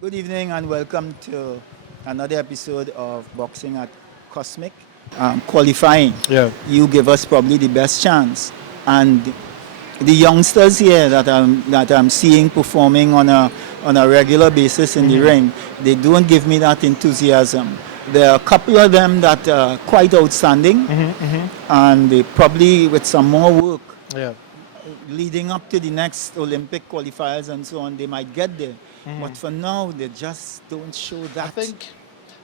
Good evening and welcome to another episode of Boxing at Cosmic. Qualifying, Yeah. you give us probably the best chance. And the youngsters here that I'm seeing performing on a regular basis in the ring, they don't give me that enthusiasm. There are a couple of them that are quite outstanding, and they probably with some more work Yeah. leading up to the next Olympic qualifiers and so on, they might get there. But for now, they just don't show that.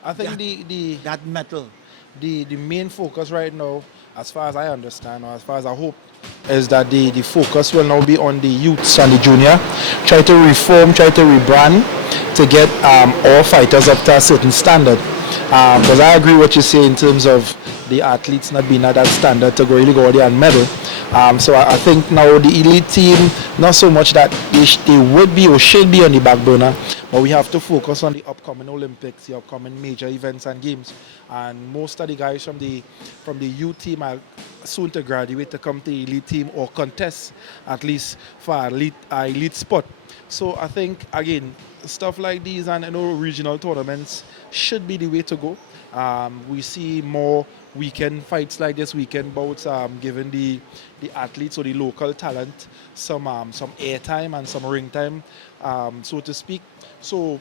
I think that metal. the main focus right now, as far as I understand or as far as I hope, is that the focus will now be on the youths and the junior. Try to reform, try to rebrand to get all fighters up to a certain standard. Because I agree what you say in terms of the athletes not being at that standard to really go out there and medal. So I think now the elite team, not so much that they would be or should be on the back burner, but we have to focus on the upcoming Olympics, the upcoming major events and games. And most of the guys from the youth team are soon to graduate to come to the elite team or contest at least for elite spot. So I think again, stuff like these and regional tournaments should be the way to go. We see more weekend fights like this, weekend bouts, giving the athletes or the local talent some airtime and some ring time, so to speak. So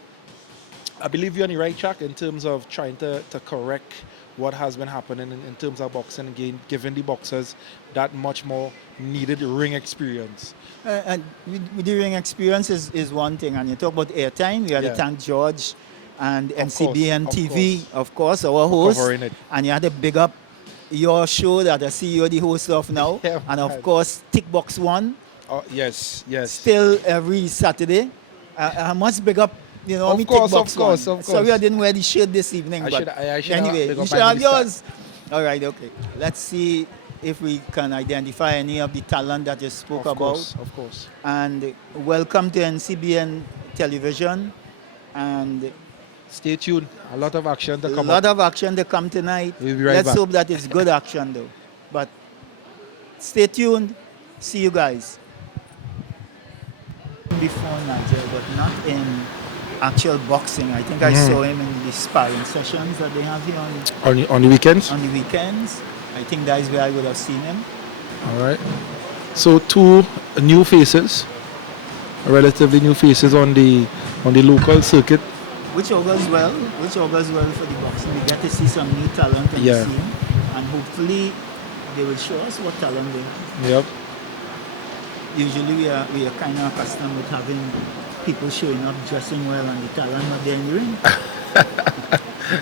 I believe you're on the right track in terms of trying to correct what has been happening in terms of boxing, again, giving the boxers that much more needed ring experience. And with the ring experience is one thing, and you talk about airtime. We had to thank George and NCBNTT, of course, our host. Covering it. And you had to big up your show that I see you're the host of now. Yeah, and of course, Tickbox One. Oh, yes. Still every Saturday. I must big up, Of course. Sorry I didn't wear the shirt this evening. I should anyway, you should have yours. All right, okay. Let's see if we can identify any of the talent that you spoke about. Of course. And welcome to NCBN Television. And stay tuned. A lot of action to come. A lot of action to come tonight. We'll be right Let's back. hope that it's good action, though. But stay tuned. See you guys. Before Nigel, but not in actual boxing. I think I saw him in the sparring sessions that they have here On the weekends? on the weekends. I think that is where I would have seen him. All right. So two new faces, relatively new faces on the local circuit. Which augurs well for the boxing. We get to see some new talent on the scene, and hopefully they will show us what talent they have. Yep. Usually we are kind of accustomed with having people showing up, dressing well, and the talent not there in the ring.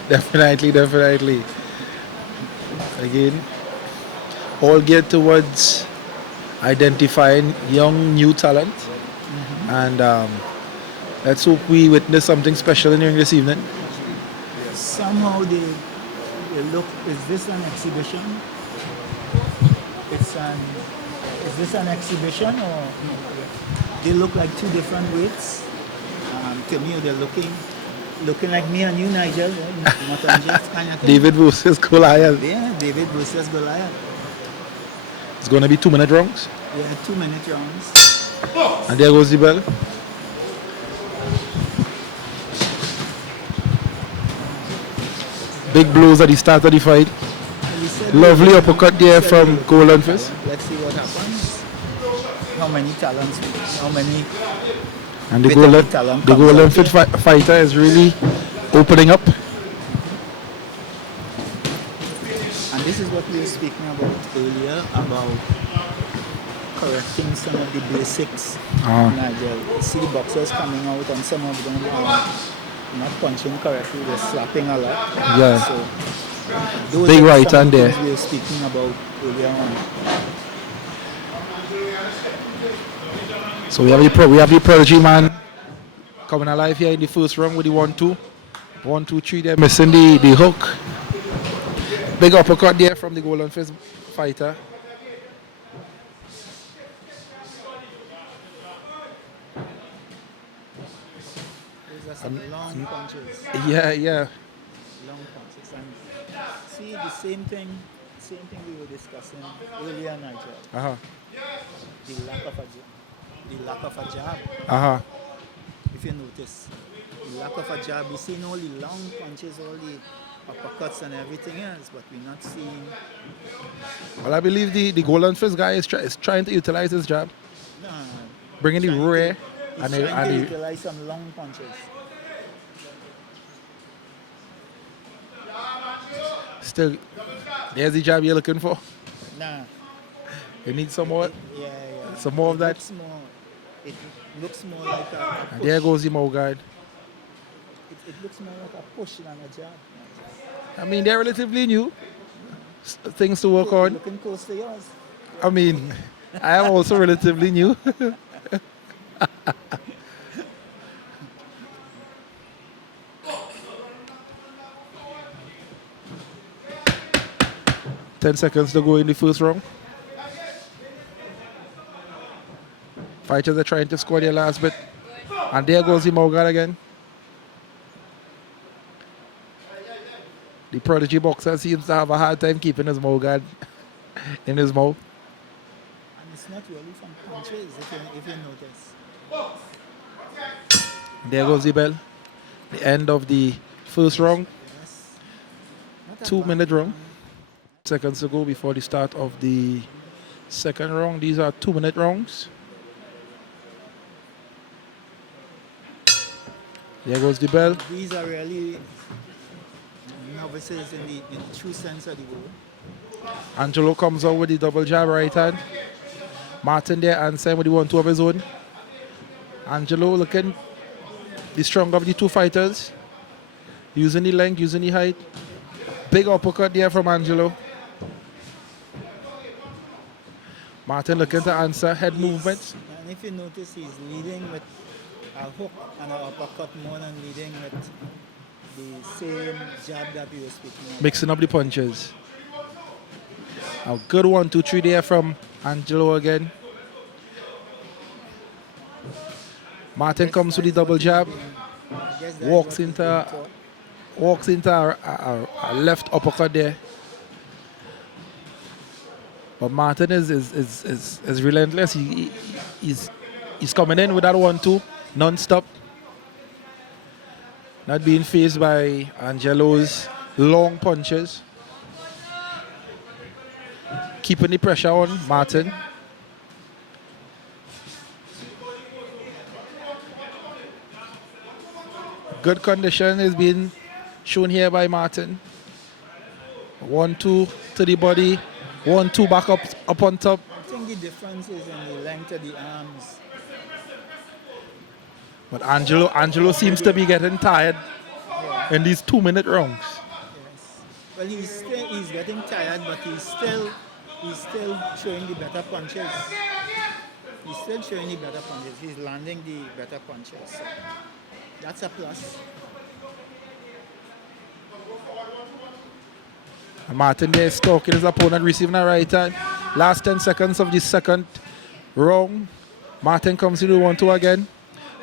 Definitely. Again, all geared towards identifying young, new talent. And let's hope we witness something special during this evening. Somehow they look, is this an exhibition? Is this an exhibition, or they look like two different weights? To me, they're looking like me and you, Nigel. Not on just kind of thing. David versus Goliath. Yeah, David versus Goliath. It's going to be 2-minute rounds. Yeah, 2-minute rounds. And there goes the bell. Big blows at the start of the fight. Lovely uppercut there from Golden Fist. Let's see what happens. How many talents? How many? And the Golden Fist fighter is really opening up. And this is what we were speaking about earlier, about correcting some of the basics. Nigel, see the boxers coming out and some of them are not punching correctly, they're slapping a lot. Yeah. So those big are right some hand there. things we were speaking about earlier on. So we have the prodigy man coming alive here in the first round with the 1-2. 1-2-3 there, missing the hook. Big uppercut there from the Golden Fist fighter. Some long punches. Yeah. Long punches. And see the same thing we were discussing earlier, Nigel. The lack of a jab. Uh-huh. If you notice, the lack of a jab. We're seeing all the long punches, all the uppercuts and everything else, but we're not seeing. Well, I believe the Golden Fist guy is trying to utilize his jab, Nah, bringing the trying rear to- He's and trying to the utilize some long punches. still. There's the jab you're looking for. Nah. You need some more. Yeah. Some more of that. It looks more like a And push. there goes the mouth guard. It looks more like a push than a jab. I mean, they're relatively new. Things to work on. Looking close to yours. I mean, I am also relatively new. 10 seconds to go in the first round. Fighters are trying to score their last bit. And there goes the mouth guard again. The prodigy boxer seems to have a hard time keeping his mouth guard in his mouth. And it's not really from punches, if you notice. There goes the bell. The end of the first round. Yes. Not a 2-minute bad round. Seconds to go before the start of the second round. These are 2-minute rounds. There goes the bell. These are really novices in the true sense of the word. Angelo comes out with the double jab right hand. Martin there answering with the 1-2 of his own. Angelo looking the stronger of the two fighters. Using the length, using the height. Big uppercut there from Angelo. Martin looking to answer head movements. And if you notice, he's leading with a hook and an uppercut more than leading with the same jab that we were speaking of. Mixing up the punches. A good 1-2-3 there from Angelo again. Martin comes with the double jab. I guess that is Walks what he's into being taught. walks into a left uppercut there. But Martin is relentless. He's coming in with that 1-2 non-stop. Not being faced by Angelo's long punches. Keeping the pressure on Martin. Good condition is being shown here by Martin. 1-2 to the body. 1-2 back up on top. I think the difference is in the length of the arms. But Angelo seems to be getting tired in these 2-minute rounds. Yes. Well, he's getting tired, but he's still showing the better punches. He's still showing the better punches. He's landing the better punches. So that's a plus. And Martin there is stalking his opponent, receiving a right hand. Last 10 seconds of the second round. Martin comes to the 1-2 again.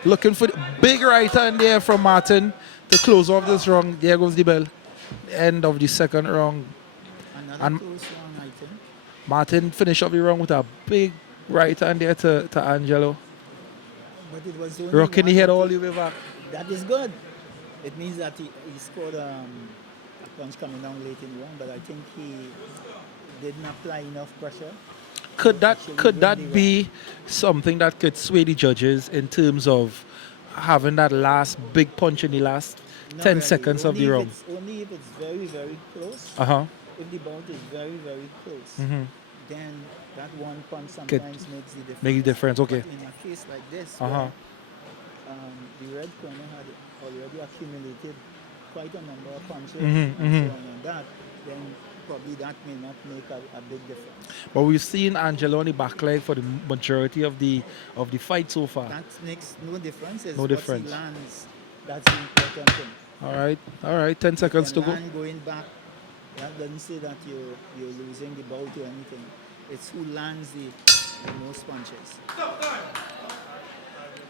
Looking for the big right hand there from Martin to close off this round. There goes the bell. End of the second round. Another And close one, I think. Martin finished up the round with a big right hand there to Angelo. But it was only Rocking the one. head all the way back. That is good. It means that he scored a punch coming down late in the round, but I think he didn't apply enough pressure. Could that be something that could sway the judges in terms of having that last big punch in the last Not 10 really. seconds of the round? Only if it's very, very close. Uh-huh. If the bout is very, very close, Mm-hmm. then that one punch sometimes makes the difference. Make the difference, okay. But in a case like this, Uh-huh. where, the red corner had already accumulated quite a number of punches Mhm, and mhm. so on and that, then probably that may not make a big difference. But we've seen Angelo on the back leg for the majority of the fight so far. That makes no difference. It's No what difference. he lands. That's the important thing. All right, 10 seconds to You go. can land going back. That doesn't say that you're losing the bout or anything. It's who lands the most punches.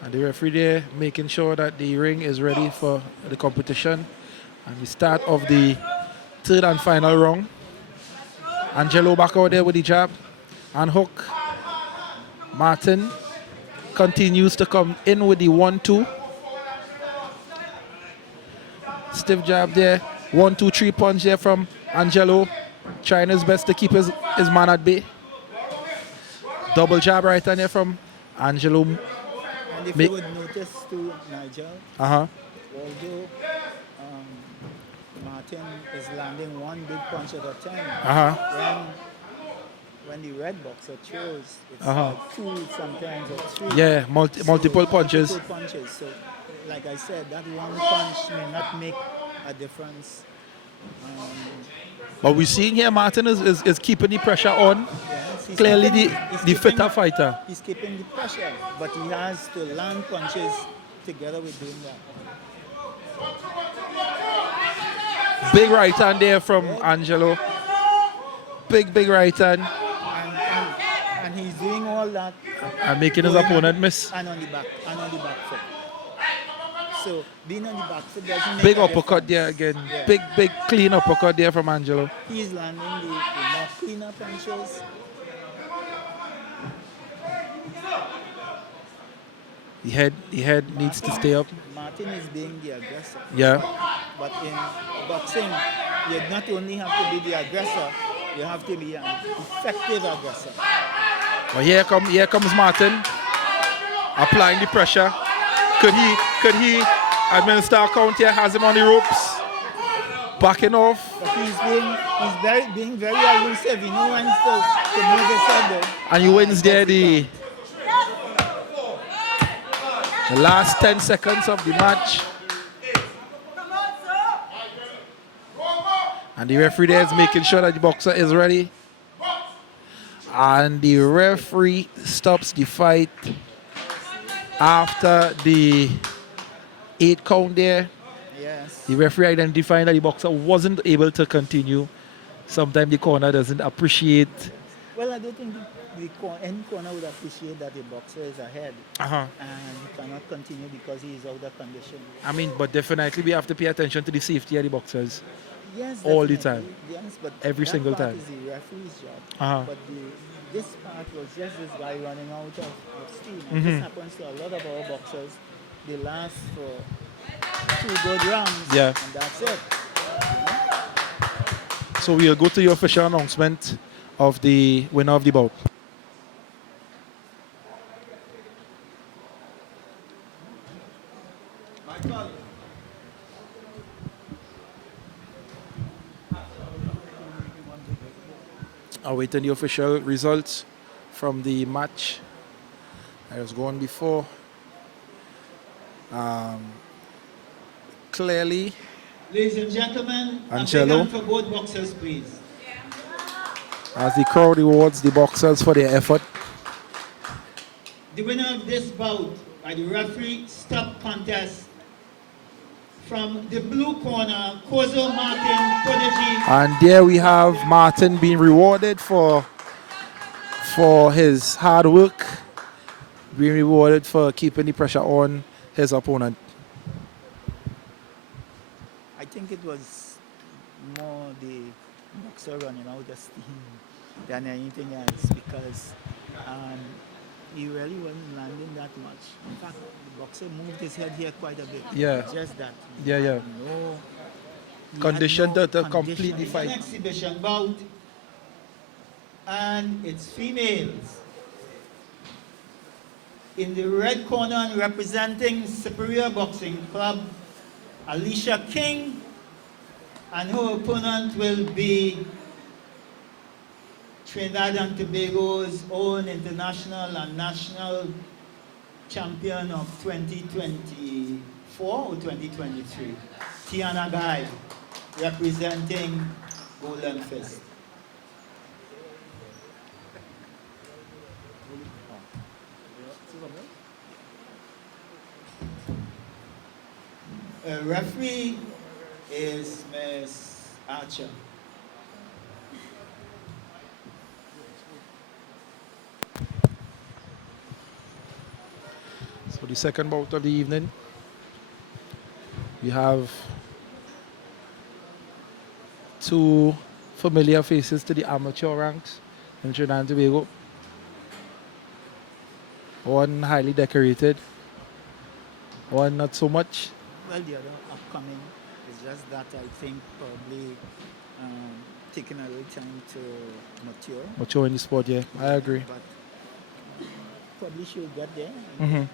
And the referee there making sure that the ring is ready for the competition. And the start of the third and final round. Angelo back out there with the jab and hook. Martin continues to come in with the 1-2. Stiff jab there. 1, 2, 3 punch there from Angelo. Trying his best to keep his man at bay. Double jab right on there from Angelo. And if you would notice too, Nigel, although Martin is landing one big punch at a time, when the red boxer throws, it's like 2 sometimes or 3. Yeah, multiple punches. Multiple punches. So, like I said, that one punch may not make a difference. But we're seeing here Martin is keeping the pressure on. Yes, Clearly the fitter fighter. He's keeping the pressure, but he has to land punches together with doing that. Big right hand there from Angelo. Big right hand. And he's doing all that. And making his opponent miss. And on the back foot. So being on the back foot doesn't make Big a uppercut difference. there again. Yeah. Big clean uppercut there from Angelo. He's landing the more cleaner punches. The head needs to stay up. Martin is being the aggressor. Yeah. But in boxing, you not only have to be the aggressor, you have to be an effective aggressor. But here comes Martin, applying the pressure. Could he administer a count here? Has him on the ropes, backing off. But he's being very elusive. He knows when to move his head though. And he wins there the last 10 seconds of the match. And the referee there is making sure that the boxer is ready. And the referee stops the fight after the 8 count there. Yes. The referee identifying that the boxer wasn't able to continue. Sometimes the corner doesn't appreciate. Well, I don't think any corner would appreciate that the boxer is ahead and he cannot continue because he is out of condition. I mean, but definitely we have to pay attention to the safety of the boxers. Yes, all the definitely. time. Yes, but Every that single part time. is the referee's job. But this part was just this guy running out of steam. And this happens to a lot of our boxers. They last for 2 good rounds, Yeah. and that's it. So we'll go to the official announcement of the winner of the bout. Awaiting the official results from the match that was going before. Clearly, Ladies and gentlemen, Angelo. a big hand for both boxers, please. as the crowd rewards the boxers for their effort. The winner of this bout by the referee stop contest from the blue corner, Kozo Martin Prodigy. And there we have Martin being rewarded for his hard work, being rewarded for keeping the pressure on his opponent. I think it was more the boxer running out of steam than anything else because he really wasn't landing that much. In fact, the boxer moved his head here quite a bit. Yeah. Just that. Yeah. He Conditioned had to condition. complete the It's fight. an exhibition bout, and it's females. In the red corner and representing Superior Boxing Club, Alicia King, and her opponent will be Trinidad and Tobago's own international and national champion of 2024 or 2023, Tiana Guy, representing Golden Fist. Referee is Ms. Archer. So the second bout of the evening, we have 2 familiar faces to the amateur ranks in Trinidad and Tobago. One highly decorated, one not so much. Well, the other upcoming It's just that I think probably taking a little time to mature. Mature in the sport, yeah. I agree. But probably she'll get there. Mm-hmm.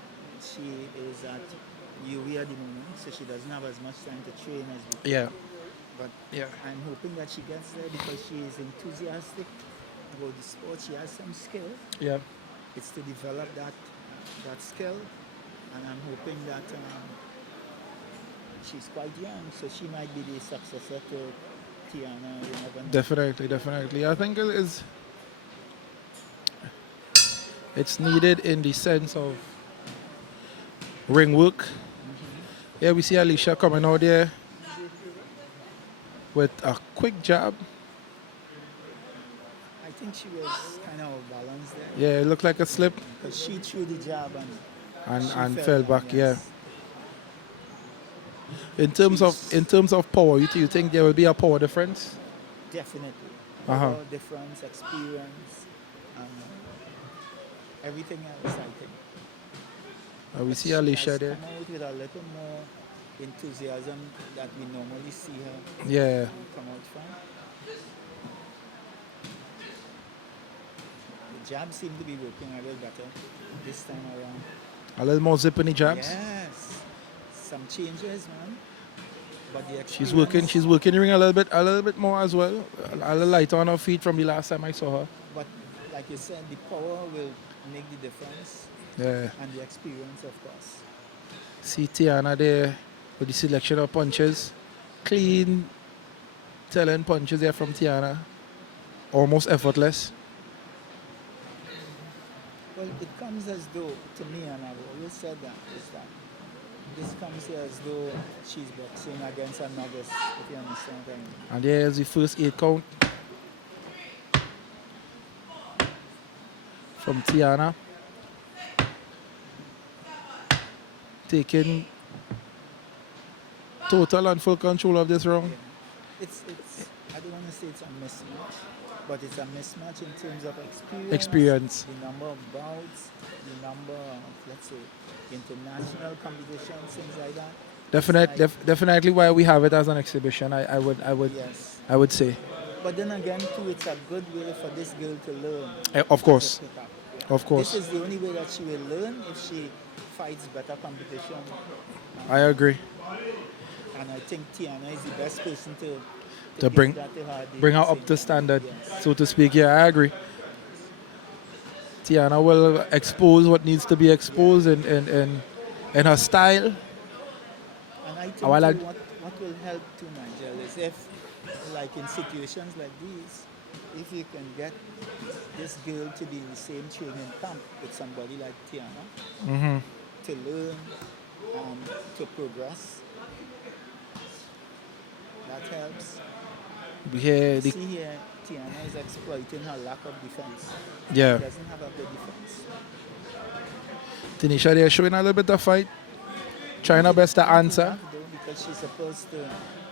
She is at UE at the moment, so she doesn't have as much time to train as before. Yeah. But Yeah. I'm hoping that she gets there because she is enthusiastic about the sport. She has some skill. Yeah. It's to develop that skill, and I'm hoping that she's quite young, so she might be the successor to Tiana. You never know. Definitely. I think it's needed in the sense of ring work. Yeah, we see Alicia coming out there with a quick jab. I think she was kind of balanced there. Yeah, it looked like a slip Because she threw the jab and she fell down, back. yes. Yeah. In terms of power, you think there will be a power difference? Definitely. Uh-huh. Power difference, experience, everything else, I think. We But see she Alicia has there. come out with a little more enthusiasm that we normally see her Yeah. come out from. The jab seemed to be working a little better this time around. A little more zip in the jabs. Yes, some changes, man. But the She's experience, working the ring a little bit more as well. A little lighter on her feet from the last time I saw her. But like you said, the power will make the difference, Yeah. and the experience, of course. See Tiana there with the selection of punches. Clean, telling punches there from Tiana. Almost effortless. Well, it comes as though, to me, and I've always said that, is that this comes here as though she's boxing against a novice, if you understand what I mean. And there's the first 8 count from Tiana. Taking total and full control of this round. It's I don't want to say it's a mismatch, but it's a mismatch in terms of Experience. the number of bouts, the number of, let's say, international competitions, things like that. Definitely why we have it as an exhibition. I Yes. would say. But then again, too, it's a good way for this girl to learn. Of course. to pick up. Of course. This is the only way that she will learn if she fights better competition. I agree. And I think Tiana is the best person to To give bring that to her. bring her at the up same to time. standard, Yes. so to speak. Yeah, I agree. Tiana will expose what needs to be exposed in her style. And I think While I- too, what will help too, Nigel, is if, like in situations like these, if you can get this girl to be in the same training camp with somebody like Tiana Mm-hmm. to learn and to progress, that helps. Yeah, See here, Tiana is exploiting her lack of defense. yeah. She doesn't have a good defense. Tanisha there showing a little bit of fight, trying her best to answer. Because she's supposed to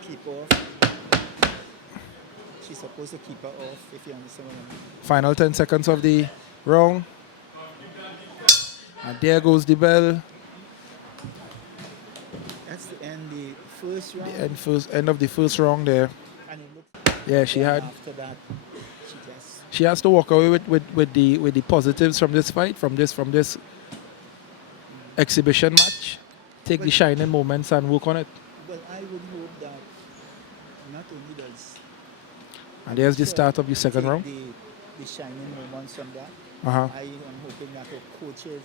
keep off. She's supposed to keep her off, if you understand what I mean. Final 10 seconds of the round. And there goes the bell. That's the end, the first round. The end of the first round there. And it looks Yeah, she had. after that, she just She has to walk away with the positives from this fight, from this exhibition match. Take the shining moments and work on it. well, I would hope that not only does And there's the start of the second take round. the shining moments from that, Uh-huh. I am hoping that her coaches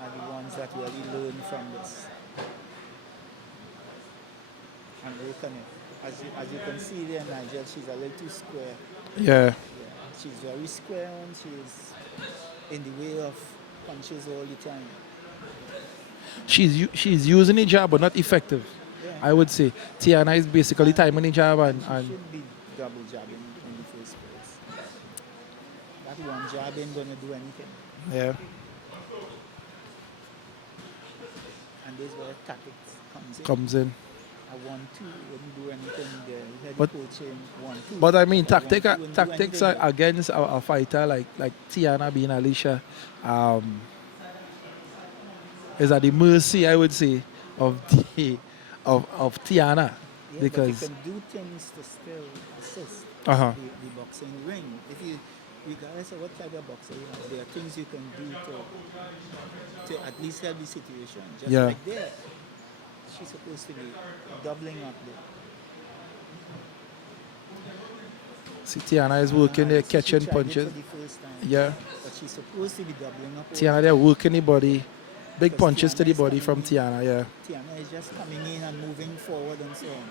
are the ones that really learn from this and work on it. As you can see there, Nigel, she's a little too square. Yeah. Yeah, she's very square and she's in the way of punches all the time. She's using the jab, but not effective. Yeah. I would say Tiana is basically timing the jab She and shouldn't be double jabbing in the first place. That one jab ain't gonna do anything. yeah. And this is where tactics comes in. Comes in. A 1-2 wouldn't do anything there. Head But- coaching 1-2. But I mean, But 1-2 wouldn't do tactics anything. are against a fighter like Tiana being Alicia, is at the mercy, I would say, of of Tiana. Yeah, Because but you can do things to still assist Uh-huh. the boxing ring. If you, regardless of what type of boxer you have, there are things you can do to at least help the situation. Just Yeah. like there, she's supposed to be doubling up there. see, Tiana is working there, She catching tried punches. it for the first time. Yeah. But she's supposed to be doubling up. Tiana, they're working the body. Big Because punches to Tiana the is body coming from in. Tiana, yeah. Tiana is just coming in and moving forward and so on.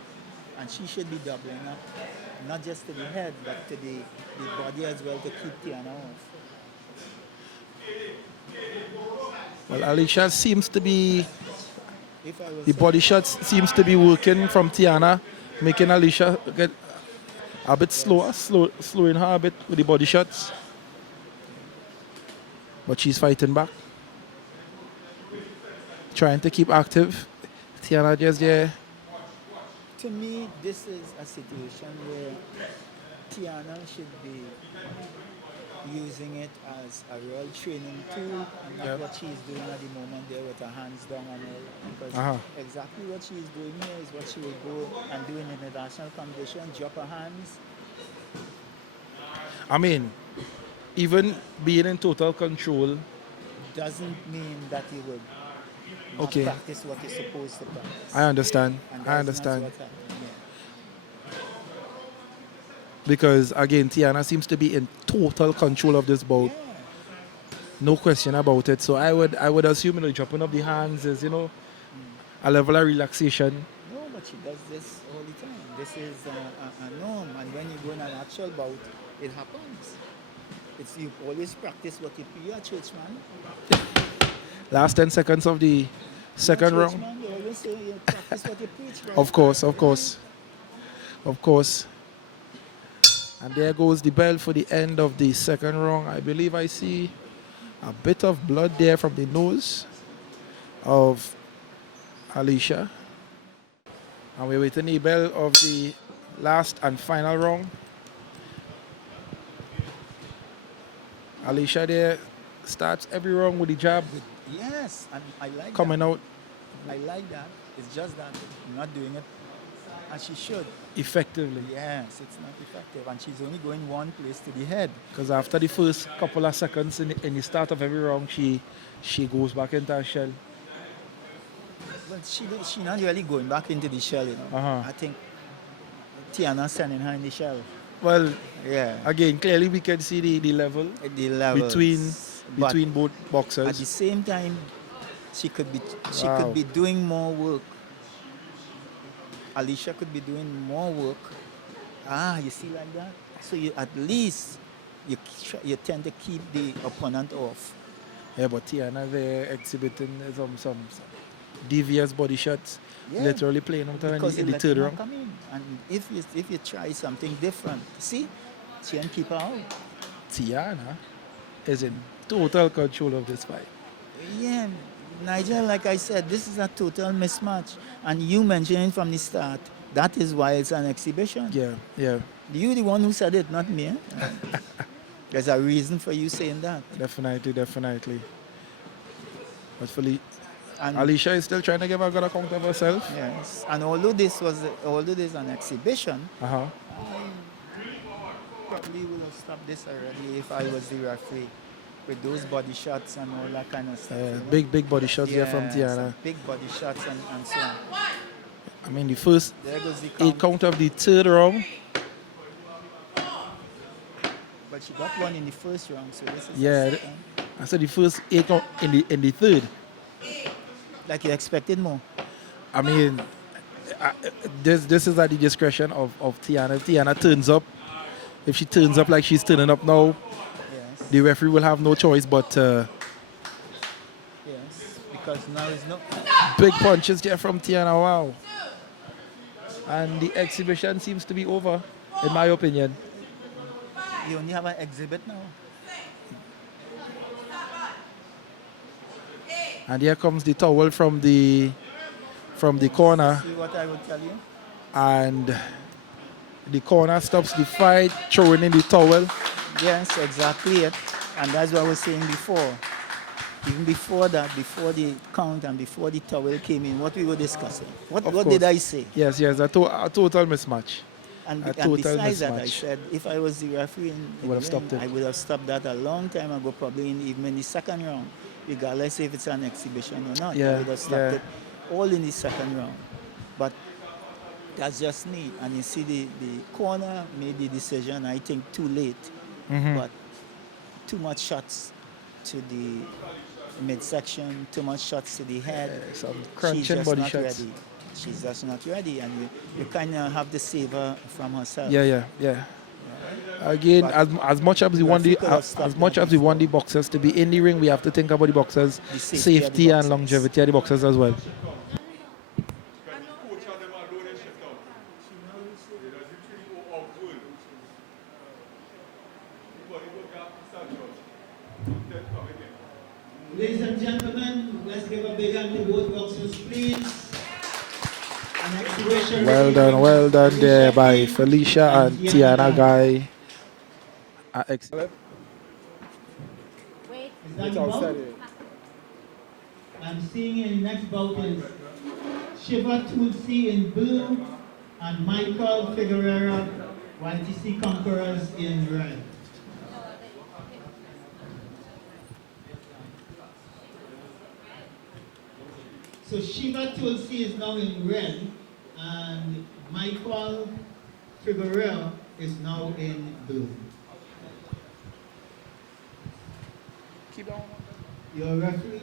And she should be doubling up, not just to the head, but to the body as well to keep Tiana off. Well, Alicia seems to be, If I was the body shots seems to be working from Tiana, making Alicia get a bit slowing her a bit with the body shots. But she's fighting back. Trying to keep active. Tiana just there. to me, this is a situation where Tiana should be using it as a real training tool and not Yeah. what she's doing at the moment there with her hands down and all. Because Uh-huh. exactly what she's doing here is what she will go and do in international competition, drop her hands. I mean, even being in total control, Doesn't mean that you would not Okay. practice what you're supposed to practice. I understand. And I that's understand. what's happening here. Because again, Tiana seems to be in total control of this bout. Yeah. No question about it. So I would assume the dropping of the hands is, a level of relaxation. No, but she does this all the time. This is a norm. And when you go in an actual bout, it happens. It's you always practice what you preach, churchman. Last 10 seconds of the second round. Churchman, they always say you practice what you preach, bro. Of course, of course. Of course. And there goes the bell for the end of the second round. I believe I see a bit of blood there from the nose of Alicia. And we're waiting the bell of the last and final round. Alicia there starts every round with the jab Yes, and I like coming that. out I like that. It's just that not doing it as she should. effectively. Yes, it's not effective. And she's only going one place to the head. Because after the first couple of seconds in the start of every round, she goes back into her shell. But she not really going back into the shell, Uh-huh. I think Tiana's sending her in the shell. Well, Yeah. again, clearly we can see the level At the levels. But between both at the boxers. same time, she could Wow. be doing more work. Alicia could be doing more work. You see like that? So you at least you tend to keep the opponent off. Yeah, but Tiana there exhibiting some devious body shots, Yeah. literally playing out her Because in you the let third him round. come in. And if you try something different, see, she can keep her out. Tiana is in total control of this fight. Yeah, Nigel, like I said, this is a total mismatch. And you mentioned it from the start. That is why it's an exhibition. Yeah, You the one who said it, not me. There's a reason for you saying that. definitely. But And Alicia is still trying to give a good account of herself. yes, and although this is an exhibition, Uh-huh. I probably would have stopped this already if I was the referee. With those body shots and all that kind of stuff. you know? Big body shots there from Yes, Tiana. and big body shots and so on. I mean, the first There goes the 8 count. count of the third round. But she got one in the first round, so this is Yeah, the second. I said the first 8 count in the third. Like you expected more. I mean, this is at the discretion of Tiana. If Tiana turns up, if she turns up like she's turning up now, Yes. the referee will have no choice but Yes. Because now it's no. big punches there from Tiana. Wow. And the exhibition seems to be over, in my opinion. You only have an exhibit now. And here comes the towel from the corner, See what I would tell you? and the corner stops the fight, throwing in the towel. Yes, exactly it. And that's what I was saying before. even before that, before the count and before the towel came in, what we were discussing. What Of did course. I say? Yes, a total mismatch. And A total besides that, I mismatch. said if I was the referee in You would the have ring, stopped it. I would have stopped that a long time ago, probably even in the second round, regardless if it's an exhibition or not. I Yeah, would have stopped yeah. it all in the second round. But that's just me. And you see, the corner made the decision, I think, too late. But too much shots to the midsection, too much shots to the head. Some She's crunching just body not shots. ready. She's just not ready. And you kind of have to save her from herself. Yeah. Again, But as much as we the want referee could have stopped as much that as we want the before. boxers to be in the ring, we have to think about the boxers' The safety of the safety and boxers. longevity of the boxers as well. Ladies and gentlemen, let's give a big hand to both boxers, please. An exhibition Well done there by King Felicia and Tiana Guy. Excellent. Is that the bout? I'm seeing in the next bout is Shiva Tulsi in blue and Michael Figueroa, YTC Conquerors in red. So Shiva Tulsi is now in red and Michael Figueroa is now in blue. Keep on. Your referee?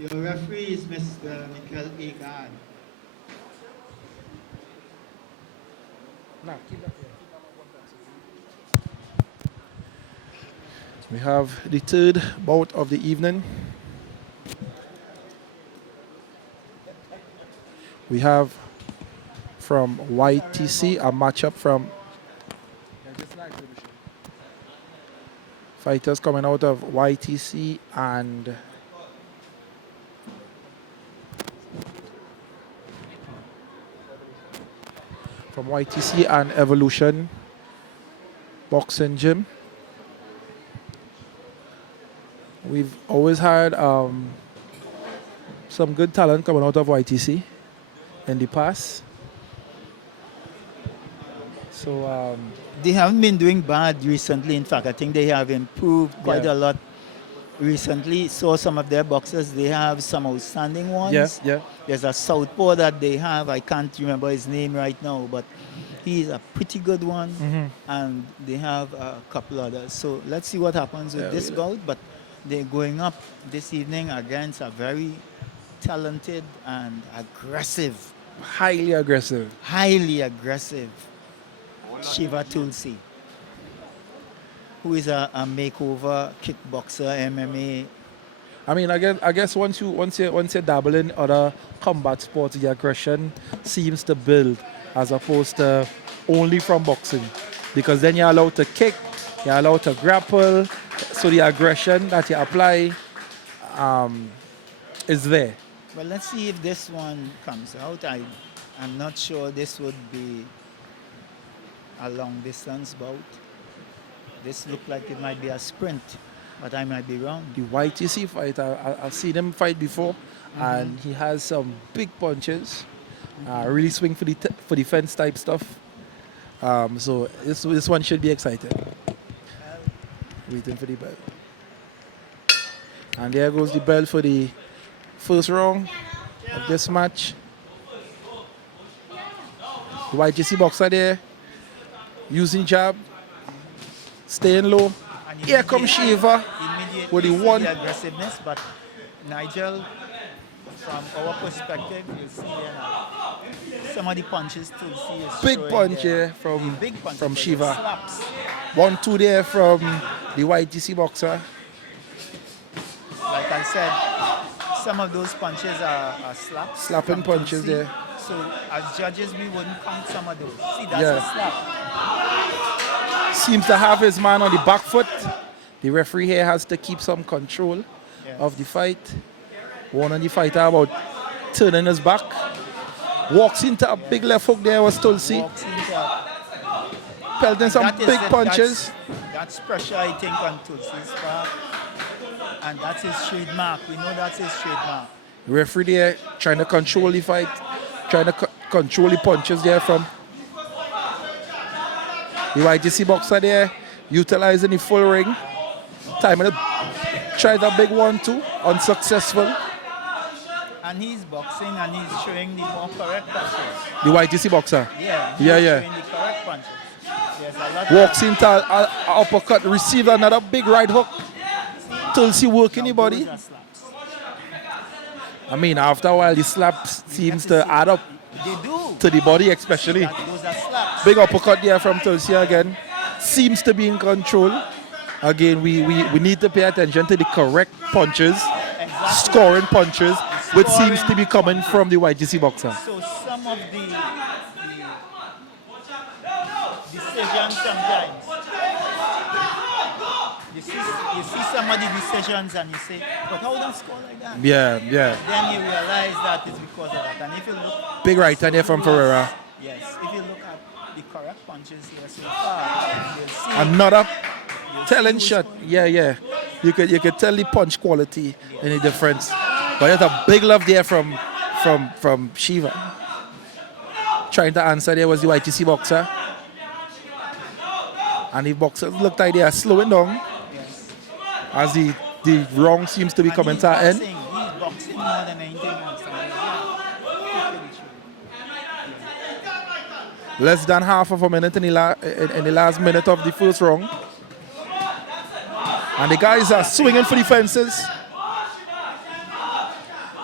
Your referee is Mr. Michael Egan. Nah, keep that there. We have the third bout of the evening. We have from YTC a matchup from fighters coming out of YTC and Evolution Boxing Gym. We've always had some good talent coming out of YTC in the past. So They haven't been doing bad recently. In fact, I think they have improved quite a lot recently. Saw some of their boxers. They have some outstanding ones. yeah. There's a southpaw that they have. I can't remember his name right now, but he's a pretty good one. And they have a couple others. So let's see what happens with this bout. But they're going up this evening against a very talented and aggressive, Highly aggressive. Shiva Tulsi, who is a makeover kickboxer, MMA. I mean, I guess once you dabble in other combat sports, the aggression seems to build as opposed to only from boxing, because then you're allowed to kick, you're allowed to grapple, so the aggression that you apply is there. Well, let's see if this one comes out. I'm not sure this would be a long distance bout. This looked like it might be a sprint, but I might be wrong. The YTC fight, I've seen him fight before, and he has some big punches, really swing for the fence type stuff. So this one should be exciting. Waiting for the bell. And there goes the bell for the first round of this match. The YTC boxer there, using jab, staying low. Here comes Shiva with the one. The aggressiveness, but Nigel, from our perspective, you see some of the punches to see is Big punch here from Shiva. 1-2 there from the YTC boxer. Like I said, some of those punches are slaps. Slapping punches TC. there. So as judges, we wouldn't count some of those. See, that's a slap. Seems to have his man on the back foot. The referee here has to keep some control of the fight. Warning the fighter about turning his back. Walks into a big left hook there was Tulsi. Pelting some big punches. That's pressure, I think, on Tulsi's part. And that's his trademark. We know that's his trademark. Referee there trying to control the fight, trying to control the punches there from the YTC boxer there, utilizing the full ring. Timing it, tried a big 1-2, unsuccessful. And he's boxing and he's showing the more correct punches. The YTC boxer. Yeah. Yeah, He's yeah. showing the correct punches. There's a lot Walks into a uppercut, receive another big right hook. Tulsi working the body. Those are slaps. I mean, after a while, the slaps seems to add up They do. to the body, especially. Those are slaps. Big uppercut there from Tulsi again. Seems to be in control. Again, we need to pay attention to the correct punches, scoring punches, which seems to be coming from the YTC boxer. So some of the decisions sometimes, you see some of the decisions and you say, but how don't score like that? Yeah. Then you realize that it's because of that. And if you look, Big right hand there from Ferreira. yes, if you look at the correct punches here so far, you'll see Another you'll telling see shot. who's scoring. Yeah. You could tell the punch quality and the difference. But there's a big love there from Shiva. Trying to answer there was the YTC boxer. And the boxers looked like they are slowing down Yes. as the wrong seems to be And coming he's to an end. boxing. He's boxing more than anything else. Less than half of a minute in the last minute of the first round. And the guys are swinging for the fences.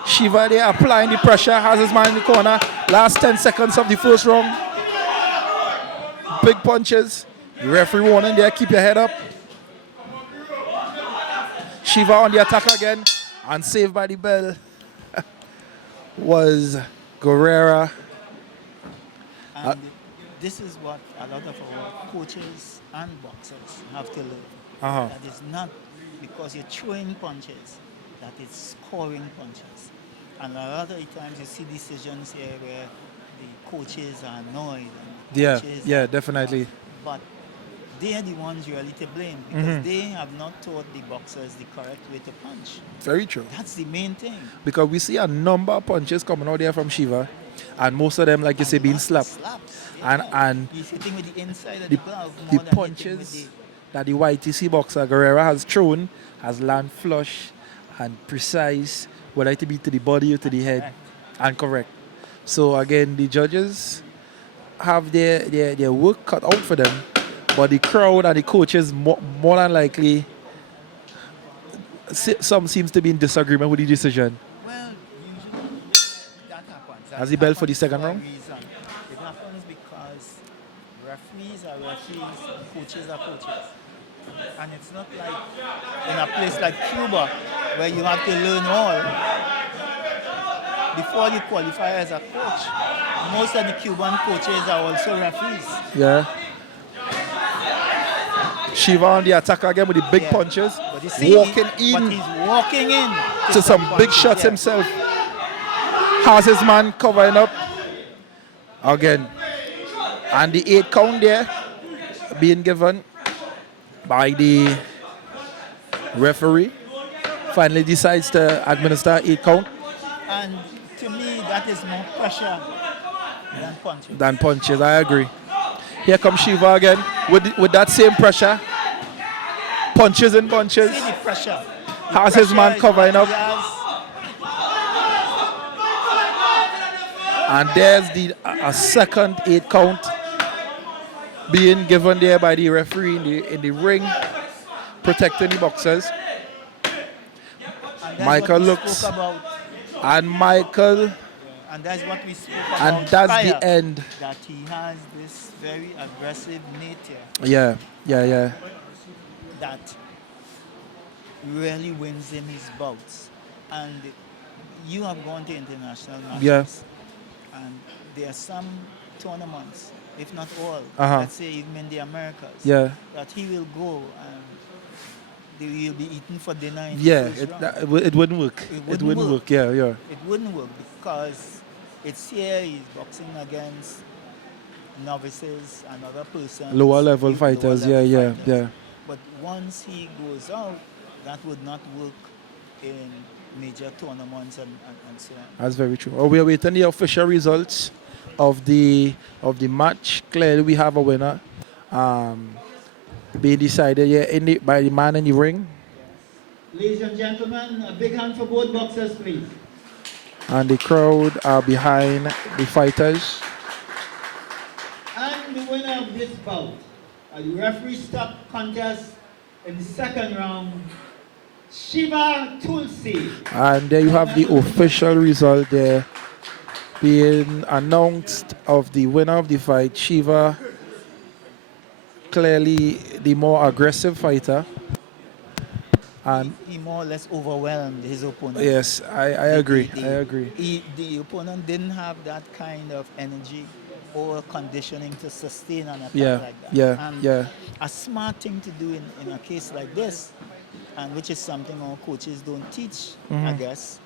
Shiva there applying the pressure, has his man in the corner. Last 10 seconds of the first round. Big punches. The referee warning there, keep your head up. Shiva on the attack again. And saved by the bell was Guerrera. And this is what a lot of our coaches and boxers have to learn. Uh-huh. That is not because you're throwing punches, that it's scoring punches. And a lot of the times you see decisions here where the coaches are annoyed. And the coaches Yeah, definitely. But they are the ones really to blame because they have not taught the boxers the correct way to punch. Very true. That's the main thing. Because we see a number of punches coming out there from Shiva, and most of them, like you say, being slapped. Slaps. And he's hitting with the inside of the glove the more than hitting punches with that the YTC boxer Guerrera has thrown has land flush and precise, whether it be to the body or to the head, and correct. So again, the judges have their work cut out for them, but the crowd and the coaches more than likely, some seems to be in disagreement with the decision. Well, usually that happens. Has he bell for the second round? Reason. It happens because referees are referees, coaches are coaches. And it's not like in a place like Cuba where you have to learn all. Before you qualify as a coach, most of the Cuban coaches are also referees. Yeah. Shiva on the attack again with the big punches, But you see, walking but in he's walking in to some big punches, shots yeah. himself. Has his man covering up again. And the 8 count there being given by the referee. Finally decides to administer 8 count And to me, that is more pressure than punches. than punches. I agree. Here comes Shiva again with that same pressure. Punches and bunches. See the pressure. Has his man covering up. And there's a second 8 count being given there by the referee in the ring, protecting the boxers. Michael looks, and Michael, and that's what we spoke about. and that's prior, the end. That he has this very aggressive nature Yeah. that really wins him his bouts. And you have gone to international matches. Yeah. And there are some tournaments, if not all, Uh-huh. let's say even in the Americas, Yeah. that he will go and they will be eaten for dinner in Yeah, the first round. it wouldn't work. It wouldn't work. Yeah. It wouldn't work because it's here he's boxing against novices and other persons. Lower level lower fighters. level Yeah. fighters. But once he goes out, that would not work in major tournaments and so on. That's very true. Oh, we are waiting the official results of the match. Clearly, we have a winner. Being decided by the man in the ring. Ladies and gentlemen, a big hand for both boxers, please. And the crowd are behind the fighters. And the winner of this bout, the referee stopped contest in the second round, Shiva Tulsi. And there you have the official result there being announced of the winner of the fight, Shiva. Clearly the more aggressive fighter. And he more or less overwhelmed his opponent. yes, I agree. I agree. The opponent didn't have that kind of energy or conditioning to sustain an attack like that. Yeah. A smart thing to do in a case like this, and which is something our coaches don't teach, I guess,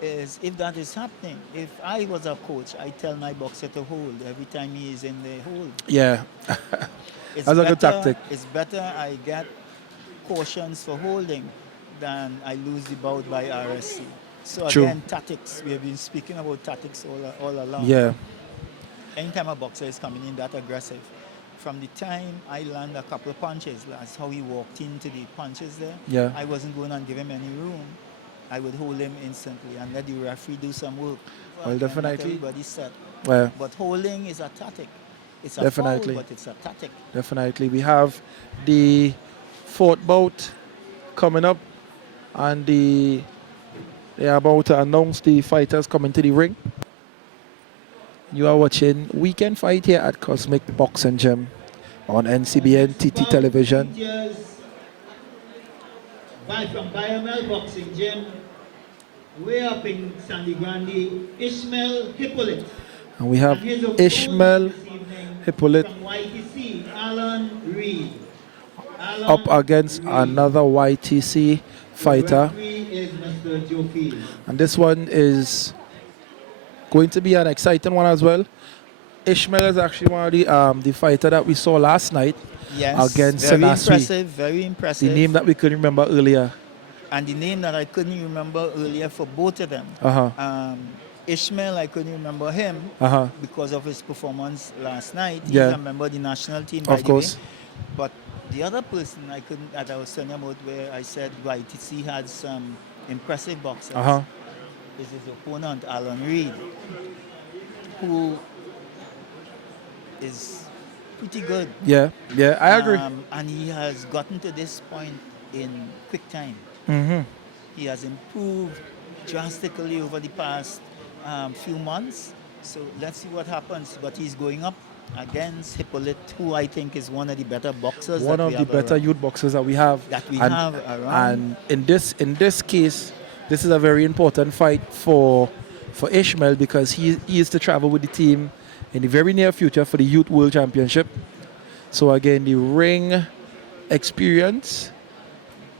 is if that is happening, if I was a coach, I tell my boxer to hold every time he is in the hold. Yeah. That's a good tactic. It's better I get cautions for holding than I lose the bout by RSC. So True. again, tactics. We have been speaking about tactics all along. Yeah. Anytime a boxer is coming in that aggressive, from the time I land a couple of punches, that's how he walked into the punches there. Yeah. I wasn't going to give him any room. I would hold him instantly and let the referee do some work. Well, definitely. Everybody's set. Well, But holding is a tactic. It's a Definitely. foul, but it's a tactic. definitely. We have the fourth bout coming up, and they are about to announce the fighters coming to the ring. You are watching Weekend Fight here at Cosmic Boxing Gym on NCBNTT television. From Biomel Boxing Gym, way up in Sandy Grande, Ishmael Hippolyte. And we have And his opponent Ishmael this evening Hippolyte from YTC, Alan Reed. Alan up against Reed. another YTC fighter. The referee is Mr. Joe Field. And this one is going to be an exciting one as well. Ishmael is actually one of the fighter that we saw last night Yes, against very Senasri. impressive, very impressive. The name that we couldn't remember earlier. And the name that I couldn't remember earlier for both of them. Uh-huh. Ishmael, I couldn't remember him Uh-huh. because of his performance last night. He's Yeah. a member of the national team, by Of course. the way. But the other person that I was telling you about, where I said YTC had some impressive boxers, Uh-huh. is his opponent, Alan Reed, who is pretty good. Yeah, I agree. And he has gotten to this point in quick time. Mm-hmm. He has improved drastically over the past few months. So let's see what happens. But he's going up against Hippolyte, who I think is one of the better boxers. One that of we the have better around. youth boxers that we have. Have around. And in this case, this is a very important fight for Ishmael, because he is to travel with the team in the very near future for the Youth World Championship. So again, the ring experience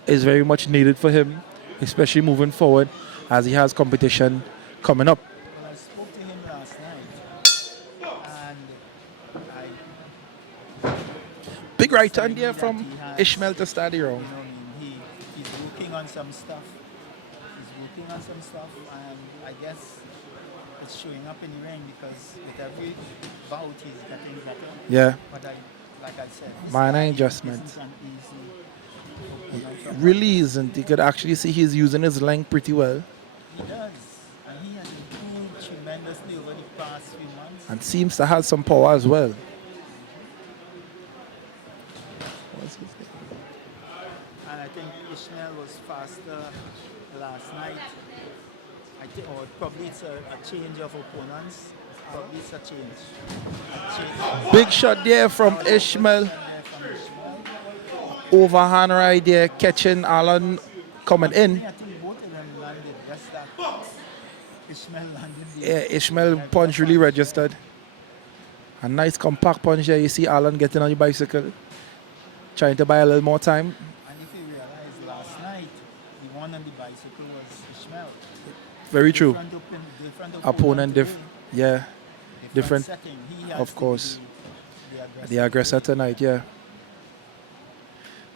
is very much needed for him, especially moving forward as he has competition coming up. When I spoke to him last night, and Big right hand He there that from he has- Ishmael to start the round. he's working on some stuff. And I guess it's showing up in the ring because with every bout he's getting better. Yeah, But like I said, this minor guy adjustments. isn't an easy opponent from Really isn't. You could actually see he's using his length pretty well, He does. And he has improved tremendously over the past few months. and seems to have some power as well. What's his name? And I think Ishmael was faster last night. I think, or probably it's a change of opponents. Probably it's a change. Big shot there from Ishmael. From Ishmael. Overhand right there, catching Alan coming in. I think both of them landed. Just that Ishmael landed. Yeah, Ishmael punch really registered. A nice compact punch there. You see Alan getting on the bicycle, trying to buy a little more time. And if you realize last night, the one on the bicycle was Ishmael. Very true. Different Opponent, yeah, different. Setting. He has Of to course. be the aggressor. The aggressor tonight, yeah.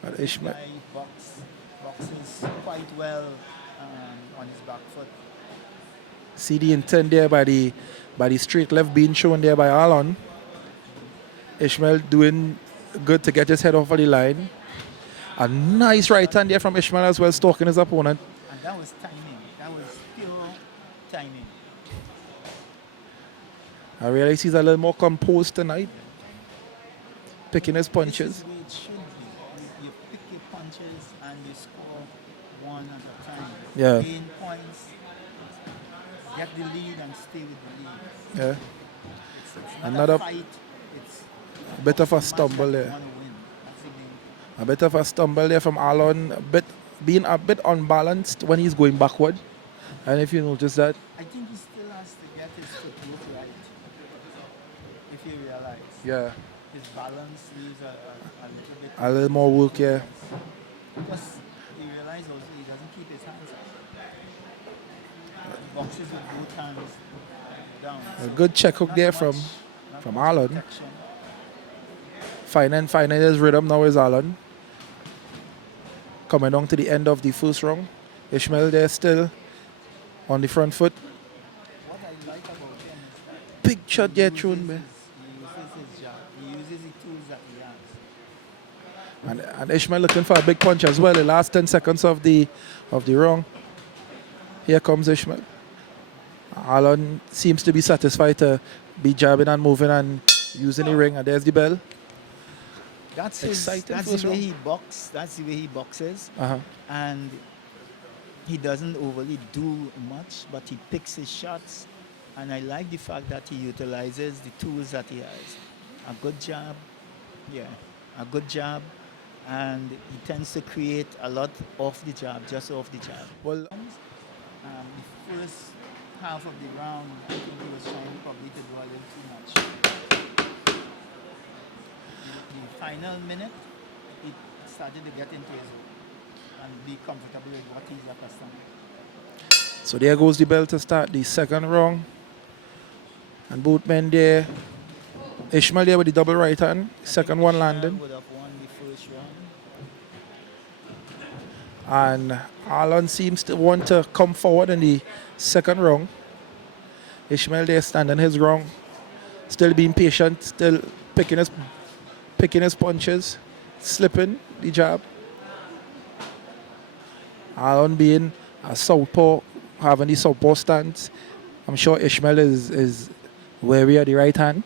But This Ishmael, guy boxes quite well on his back foot. see the intent there by the straight left being shown there by Alon. Ishmael doing good to get his head off of the line. A nice right hand there from Ishmael as well, stalking his opponent. And that was timing. That was pure timing. I realize he's a little more composed tonight, picking his This punches. is the way it should be. You pick your punches and you score one at a time. Yeah. Gain points, get the lead and stay with the lead. Yeah, It's not Another a fight. It's a bit of a match that stumble you there. want to win. That's the game. A bit of a stumble there from Alon, being a bit unbalanced when he's going backward. And if you notice that, I think he still has to get his footwork right. If you realize. yeah, His balance leaves a little bit. a little more work here. Plus, you realize also he doesn't keep his hands up. He boxes with both hands down. A So good check hook not there much- not from much Alon. protection. Finding his rhythm now is Alon. Coming down to the end of the first round. Ishmael there still on the front foot. What I like about him is that Big shot he there uses thrown, man. he uses his jab. He uses the tools that he has. And Ishmael looking for a big punch as well. The last 10 seconds of the round. Here comes Ishmael. Alon seems to be satisfied to be jabbing and moving and using the ring. And there's the bell. That's Exciting that's first the way round. he boxes. That's the way he boxes. Uh-huh. And he doesn't overly do much, but he picks his shots. And I like the fact that he utilizes the tools that he has. A good jab, a good jab, and he tends to create a lot off the jab, just off the jab. Well, The first half of the round, I think he was trying probably to do a little too much. The final minute, he started to get into his zone and be comfortable with what he's accustomed to. so there goes the bell to start the second round. And both men there. Ishmael there with the double right hand. Second one landing. Would have won the first round. And Alon seems to want to come forward in the second round. Ishmael there standing his ground. Still being patient. Still picking his punches. Slipping the jab. Alon being a southpaw, having the southpaw stance. I'm sure Ishmael is wary of the right hand.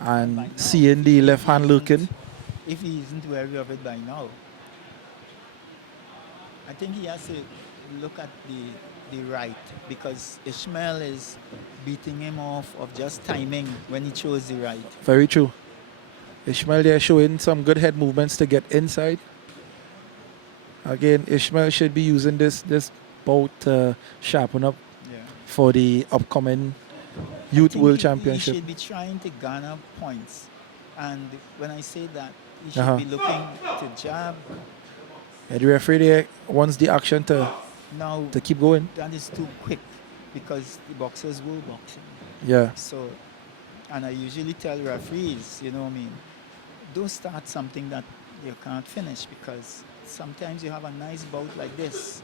And seeing the left hand lurking. If he isn't wary of it by now, I think he has to look at the right, because Ishmael is beating him off of just timing when he chose the right. Very true. Ishmael there showing some good head movements to get inside. Again, Ishmael should be using this bout to sharpen up for the upcoming Youth World Championship. He should be trying to garner points. And when I say that, he should be looking to jab. Yeah, the referee there wants the action to Now, keep going. that is too quick because the boxers were boxing. Yeah, So, and I usually tell referees, you know what I mean, don't start something that you can't finish, because sometimes you have a nice bout like this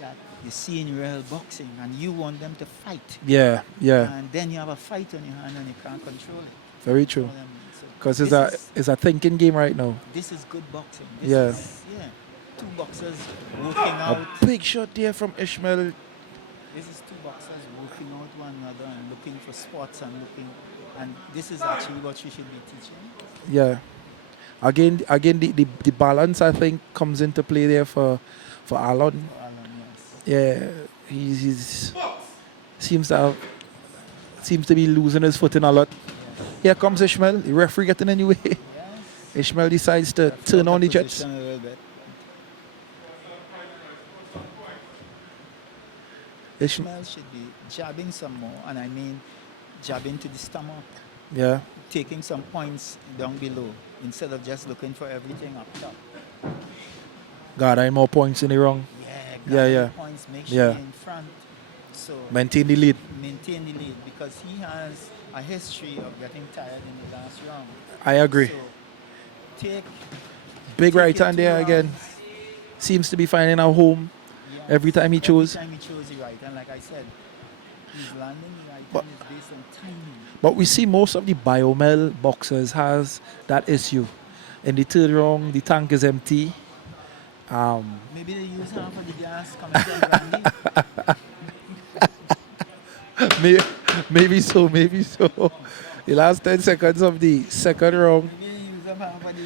that you see in real boxing and you want them to fight. yeah. And then you have a fight on your hand and you can't control it. Very You true. know what I mean? So Because this it's a thinking game right now. this is good boxing. This Yeah. is, two boxers working A out. big shot there from Ishmael. This is two boxers working out one another and looking for spots and this is actually what you should be teaching. Yeah. Again, the balance I think comes into play there for Alon. Alan, yes. Yeah, he's seems to be losing his footing a lot. Here comes Ishmael. The referee getting in the way. Yes. Ishmael decides to turn on the jets. Position a little bit. Ishmael, Ishmael should be jabbing some more, and I mean jabbing to the stomach, yeah, taking some points down below instead of just looking for everything up top. got 9 more points in the round. Yeah. Points, make Yeah. sure you're in front. So Maintain the lead. maintain the lead, because he has a history of getting tired in the last round. I agree. So take Big Take right your hand 2 there again. rounds. Seems to be finding a home Yes. every time he chose. Every time he chose the right hand, like I said, he's landing the right But- hand is based on timing. But we see most of the biomel boxers has that issue. In the third round, the tank is empty. Maybe they use half of the gas coming from Brandy. Maybe so, maybe so. The last 10 seconds of the second round, Maybe they use up half of the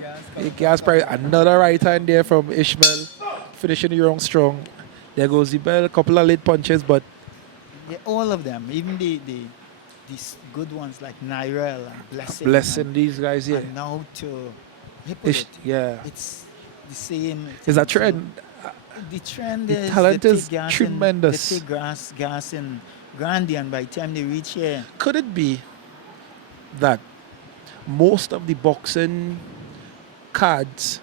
gas the coming gas from price, Brandy. another right hand there from Ishmael, finishing the round strong. There goes the bell, a couple of late punches, but Yeah, all of them, even these good ones like Nirel and blessing these guys here. and now to Hippolyte. Yeah. It's the same. Is a thing. So trend. the trend The is talent they is take gas tremendous. In, they take gas in Grandy, and by the time they reach here, Could it be that most of the boxing cards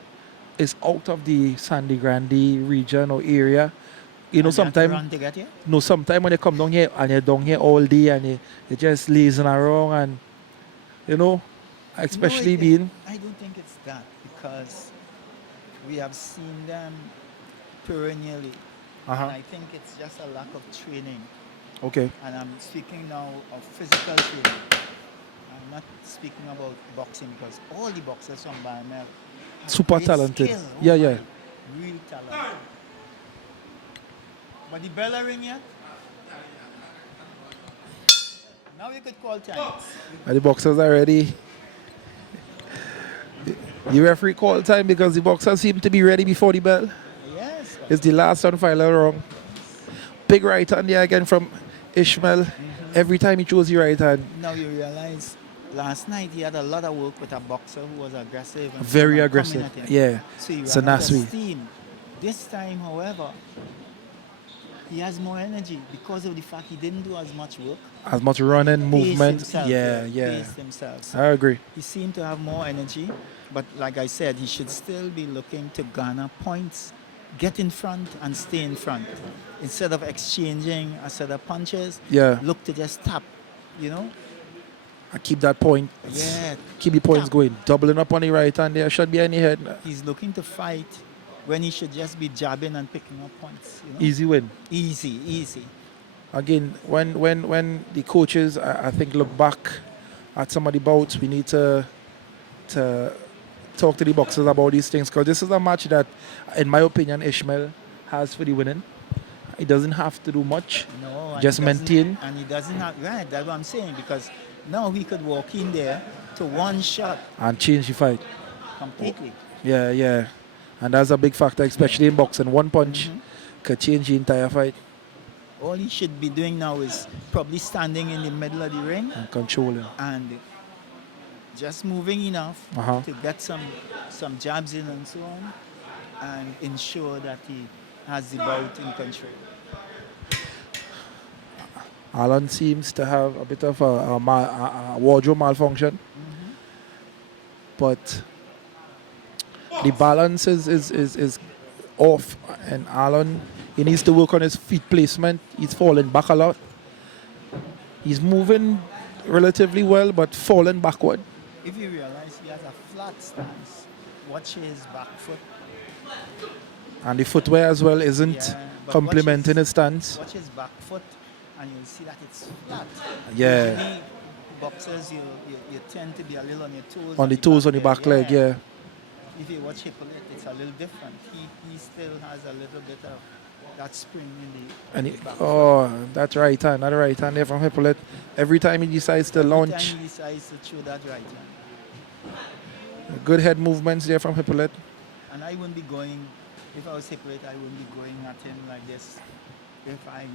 is out of the Sandy Grande region or area? You know, and they have to sometimes run to get here? no, sometimes when they come down here and you're down here all day and you just lazing around and you know, especially No, being I don't think it's that because we have seen them perennially. And I think it's just a lack of training. okay. And I'm speaking now of physical training. I'm not speaking about boxing because all the boxers from Biomel have Super great talented. skill. Yeah, Oh yeah. my, real talent. But the bell ring yet? Now you could call times. And the boxers are ready. The referee call time because the boxers seem to be ready before the bell. Yes. It's the last and final round. Big right hand there again from Ishmael. Every time he chose the right hand. Now you realize last night he had a lot of work with a boxer who was aggressive. And Very coming aggressive. at him. Yeah. So he It's ran a out of Nasri. steam. This time, however, he has more energy because of the fact he didn't do as much work. As much running, Paced movement. himself, Yeah, yeah. paced himself. So I agree. he seemed to have more energy, but like I said, he should still be looking to garner points, get in front and stay in front. Instead of exchanging a set of punches, Yeah. look to just tap, you know? I keep that point. Yeah, Keep the points tap. going. Doubling up on the right hand there. Should be any head. He's looking to fight when he should just be jabbing and picking up points. You know? Easy win. Easy, easy. Again, when the coaches, I think, look back at some of the bouts, we need to talk to the boxers about these things because this is a match that, in my opinion, Ishmael has for the winning. He doesn't have to do much. No, and Just he doesn't- maintain. And he doesn't have, right, that's what I'm saying, because now he could walk in there to one shot And change the fight. completely. Yeah, yeah. And that's a big factor, especially in boxing. One punch could change the entire fight All he should be doing now is probably standing in the middle of the ring and controlling. and just moving enough Uh-huh. to get some jabs in and so on and ensure that he has the bout in control. Alan seems to have a bit of a wardrobe malfunction, but the balance is off, and Alan, he needs to work on his feet placement. He's falling back a lot. He's moving relatively well, but falling backward. If you realize he has a flat stance, watch his back foot. And the footwear as well isn't Yeah, but complementing watch his stance. Watch his back foot and you'll see that it's flat. Yeah. Usually boxers, you tend to be a little on your toes. On the toes, on the back leg, yeah. If you watch Hippolyte, it's a little different. He still has a little bit of that spring in the, And in the back that right hand there from Hippolyte. Every time he decides to foot. Every launch, time he decides to throw that right hand. good head movements there from Hippolyte. And I wouldn't be going, if I was Hippolyte, I wouldn't be going at him like this. If I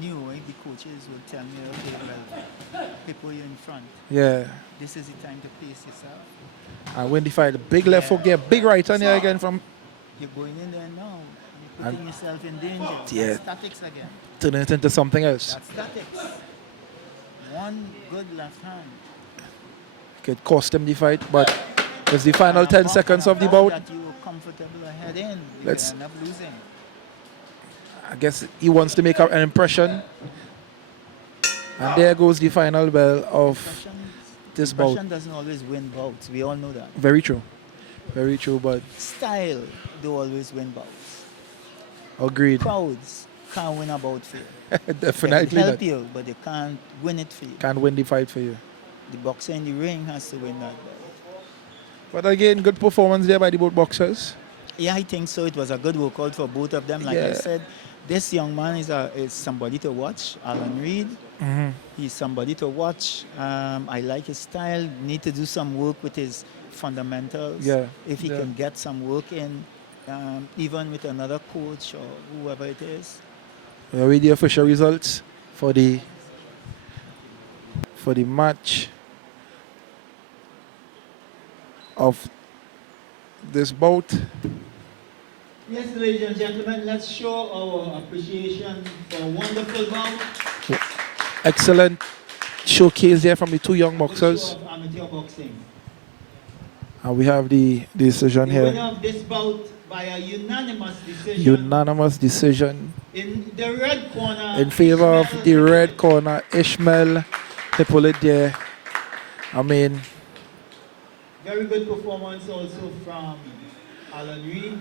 knew, the coaches would tell me, okay, well, Hippo, you're in front. Yeah. This is the time to pace yourself. And when they fight, big left hook there, big right hand there again from You're going in there now. You're putting yourself in danger. Yeah. That's statics again. turning it into something else. That's statics. One good left hand. Could cost him the fight, but it's the final 10 seconds of the bout. That you were comfortable ahead in. You Let's- end up losing. I guess he wants to make an impression. And there goes the final bell of Impression, this bout. impression doesn't always win bouts. We all know that. Very true. Very true, but Style, they always win bouts. agreed. Crowds can't win a bout for you. They can Definitely help not. you, but they can't win it for you. Can't win the fight for you. The boxer in the ring has to win that bout. But again, good performance there by the both boxers. Yeah, I think so. It was a good workout for both of them. Like I Yeah. said, this young man is somebody to watch. Alan Reed. He's somebody to watch. I like his style. Need to do some work with his fundamentals. Yeah, If he yeah. can get some work in, even with another coach or whoever it is. We are with the official results for the match of this bout. Yes, ladies and gentlemen, let's show our appreciation for a wonderful bout. Excellent showcase there from the two young boxers. Of amateur boxing. And we have the decision The winner here. of this bout by a unanimous decision. Unanimous decision In the red corner. in favor of Ishmael the red corner, Ishmael Hippolyte there. I mean, Very good performance also from Alan Reed.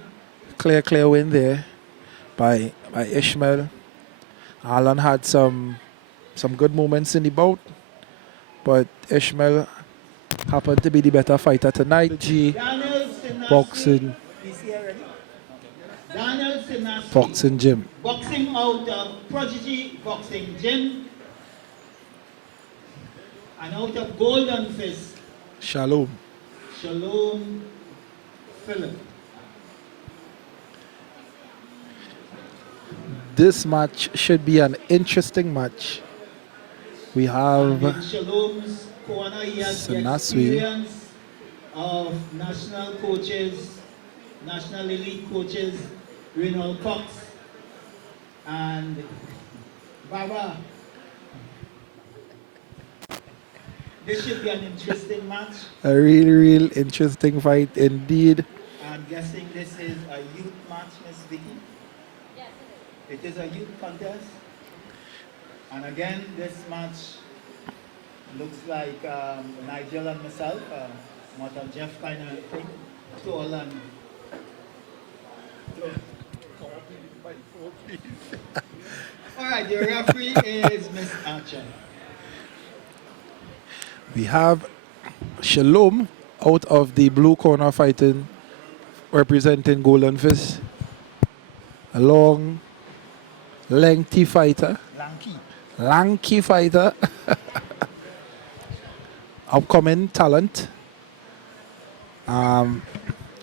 clear win there by Ishmael. Alan had some good moments in the bout, but Ishmael happened to be the better fighter tonight. Daniel Sinasri. Boxing. Is he already? Daniel Sinasri. Boxing gym. Boxing out of Prodigy Boxing Gym. And out of Golden Fist, Shalom. Shalom Philip. This match should be an interesting match. We have In Shalom's corner, he has the Sinasri. experience of national coaches, national elite coaches, Reynold Cox and Baba. This should be an interesting match. a real interesting fight indeed. I'm guessing this is a youth match, Miss Vicky. It is a youth contest. And again, this match looks like Nigel and myself, what a Jeff kind of thing, tall and all right, the referee is Miss Archer. We have Shalom out of the blue corner fighting, representing Golden Fist. A long, lengthy fighter. Lanky fighter. Upcoming talent.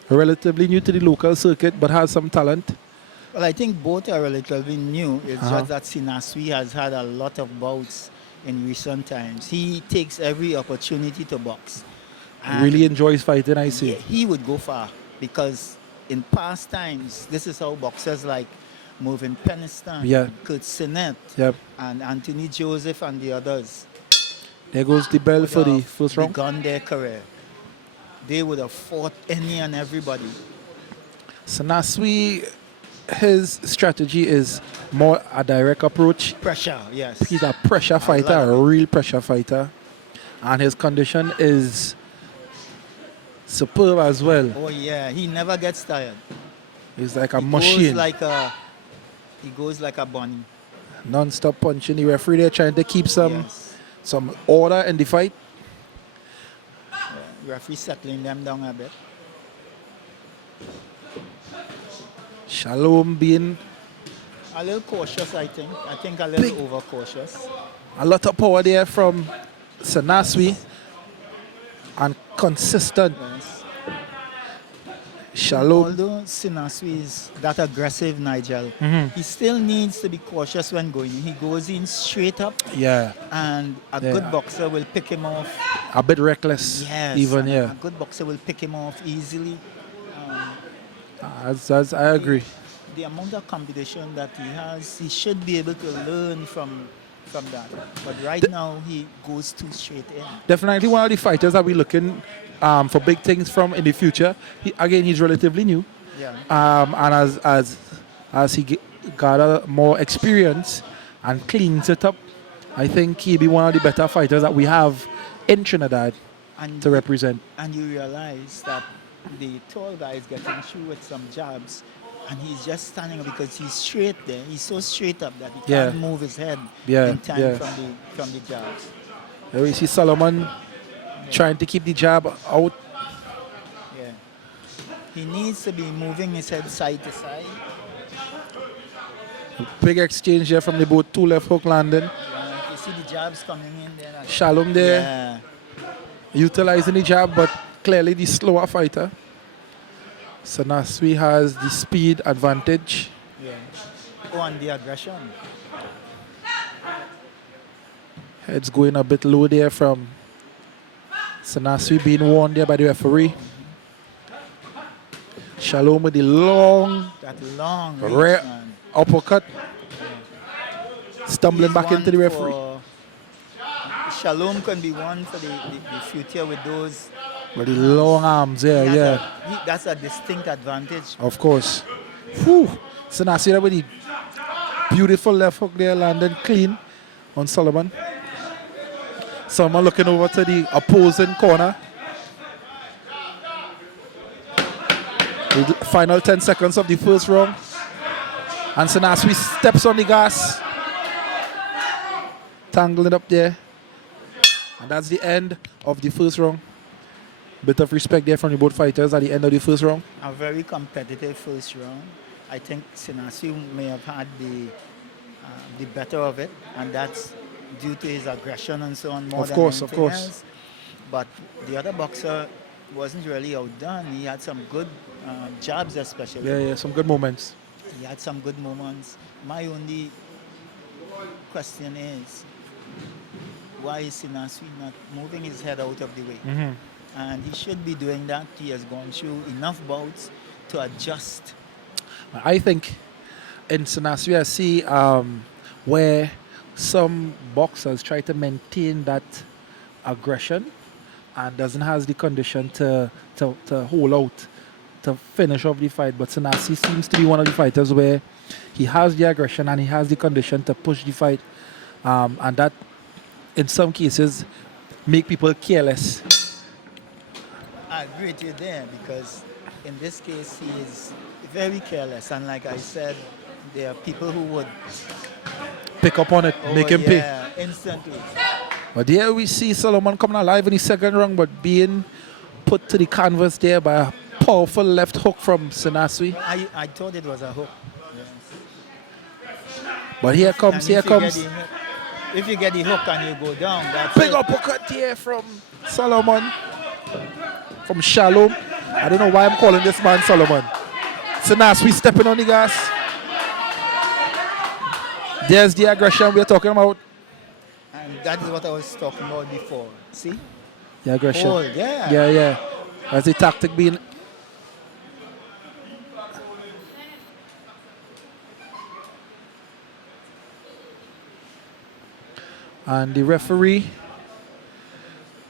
Relatively new to the local circuit, but has some talent. Well, I think both are relatively new. It's just that Sinasri has had a lot of bouts in recent times. He takes every opportunity to box. And Really enjoys fighting, I see. he would go far because in past times, this is how boxers like Mervyn Peniston, Yeah. Kurt Sinnett, Yep. and Anthony Joseph and the others There goes the bell for the first round. begun their career. They would have fought any and everybody. Sinasri, his strategy is more a direct approach. Pressure, yes. He's a pressure fighter, love a it. real pressure fighter. And his condition is superb as well. Oh yeah, he never gets tired. He's like a He machine. goes like a bunny. Non-stop punching. The referee there trying to keep Yes. some order in the fight. Referee settling them down a bit. Shalom being A little cautious, I think. I think a little overcautious. a lot of power there from Sinasri. And consistent. Yes. Shalom. Although Sinasri is that aggressive, Nigel, he still needs to be cautious when going in. He goes in straight up, Yeah. and a Yeah. good boxer will pick him off. A bit reckless. Yes, Even, and yeah. a good boxer will pick him off easily. As I agree. The amount of competition that he has, he should be able to learn from that. But right now, he goes too straight in. Definitely one of the fighters that we're looking for big things from in the future. He's relatively new. Yeah. And as he gather more experience and cleans it up, I think he'll be one of the better fighters that we have in Trinidad And to represent. And you realize that the tall guy is getting through with some jabs, and he's just standing up because he's straight there. He's so straight up that he Yeah. can't move his head Yeah, in time yeah. from the jabs. There we see Solomon trying to keep the jab out. Yeah. He needs to be moving his head side to side. Big exchange here from the both. Two left hook landing. You see the jabs coming in there. Shalom there, Yeah. utilizing the jab, but clearly the slower fighter. Sanaswi has the speed advantage. Yeah. Oh, and the aggression. Head's going a bit low there from Sanaswi, being warned there by the referee. Shalom with the long That long reach, rare man. uppercut. Stumbling He's back one into the referee. Shalom can be one for the future with those. With the long arms, yeah, He has yeah. that's a distinct advantage. Of course. Whew. Sanaswi there with the beautiful left hook there, landing clean on Solomon. Solomon looking over to the opposing corner. The final 10 seconds of the first round. And Sanaswi steps on the gas. Tangling up there. And that's the end of the first round. Bit of respect there from the both fighters at the end of the first round. A very competitive first round. I think Sinasi may have had the better of it, and that's due to his aggression and so on more Of than course, anything of course. else. But the other boxer wasn't really outdone. He had some good jabs especially. Yeah, yeah, some good moments. He had some good moments. My only question is, why is Sinaswi not moving his head out of the way? Mm-hmm. And he should be doing that. He has gone through enough bouts to adjust. I think in Sanaswi I see where some boxers try to maintain that aggression and doesn't have the condition to hold out, to finish off the fight. But Sanaswi seems to be one of the fighters where he has the aggression and he has the condition to push the fight. And that, in some cases, make people careless. I agree with you there because in this case he is very careless, and like I said, there are people who would Pick up on it, make him pay. instantly. But here we see Solomon coming alive in the second round, but being put to the canvas there by a powerful left hook from Sanaswi. I thought it was a hook. Yes. But here And comes, if you get the hook and you go down, that's big it. uppercut here from Solomon, from Shalom. I don't know why I'm calling this man Solomon. Sanaswi stepping on the gas. There's the aggression we're talking about. And that is what I was talking about before. See? The aggression. Hold, yeah. Yeah, yeah. That's the tactic being. And the referee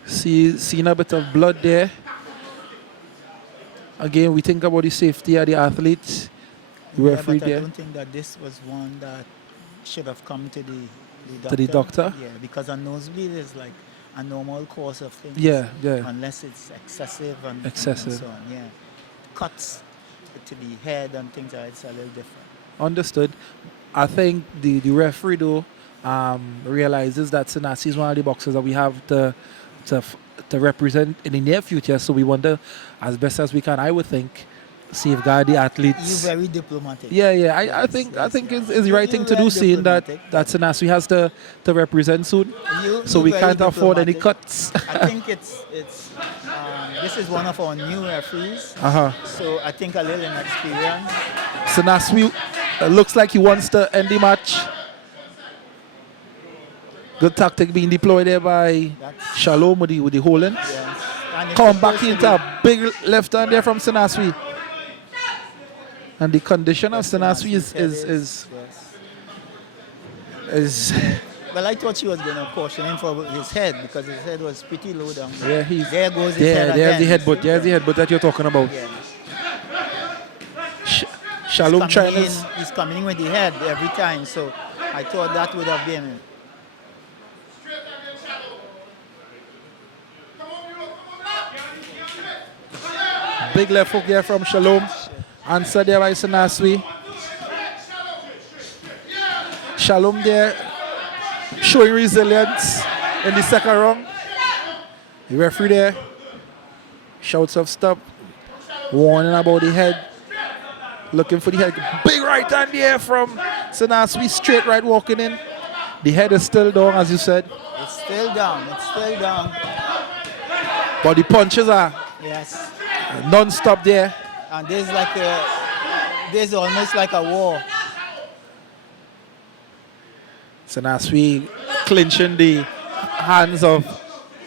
seen a bit of blood there. Again, we think about the safety of the athletes. The referee but I there. don't think that this was one that should have come to the doctor. To the doctor? Yeah, because a nosebleed is like a normal course of things. Yeah, yeah. Unless it's excessive and Excessive. and so on. Yeah, cuts to the head and things like that, it's a little different. Understood. I think the referee though realizes that Sanaswi is one of the boxers that we have to represent in the near future. So we want to, as best as we can, I would think, safeguard the athletes. You're very diplomatic. Yeah, yeah. I Yes, think yes, it's yes. the right thing to You're do, very seeing that diplomatic. Sanaswi has to represent soon. So You're we very can't afford any diplomatic. cuts. I think it's this is one of our new referees. Uh-huh. So I think a little inexperience. Sanaswi looks like he wants to end the match. Good tactic being deployed there by That's- Shalom with the holding. Yes. And it's Come back supposed to into a big left hand there from Sanaswi. And the condition of be- Sanaswi is yes. Well, I thought she was going to caution him for his head because his head was pretty low down. yeah, he's There goes his head there's the again. headbutt. There's the headbutt that you're talking about. Yeah. Shalom trying to He's coming in with the head every time, so I thought that would have been it. Big left hook there from Shalom. Answer there by Sanaswi. Shalom there showing resilience in the second round. The referee there shouts of stop. Warning about the head. Looking for the head. Big right hand there from Sanaswi. Straight right walking in. The head is still down, as you said. It's still down. It's still down. But the punches are Yes. non-stop there. And there's almost like a war. Sanaswi clinching the hands of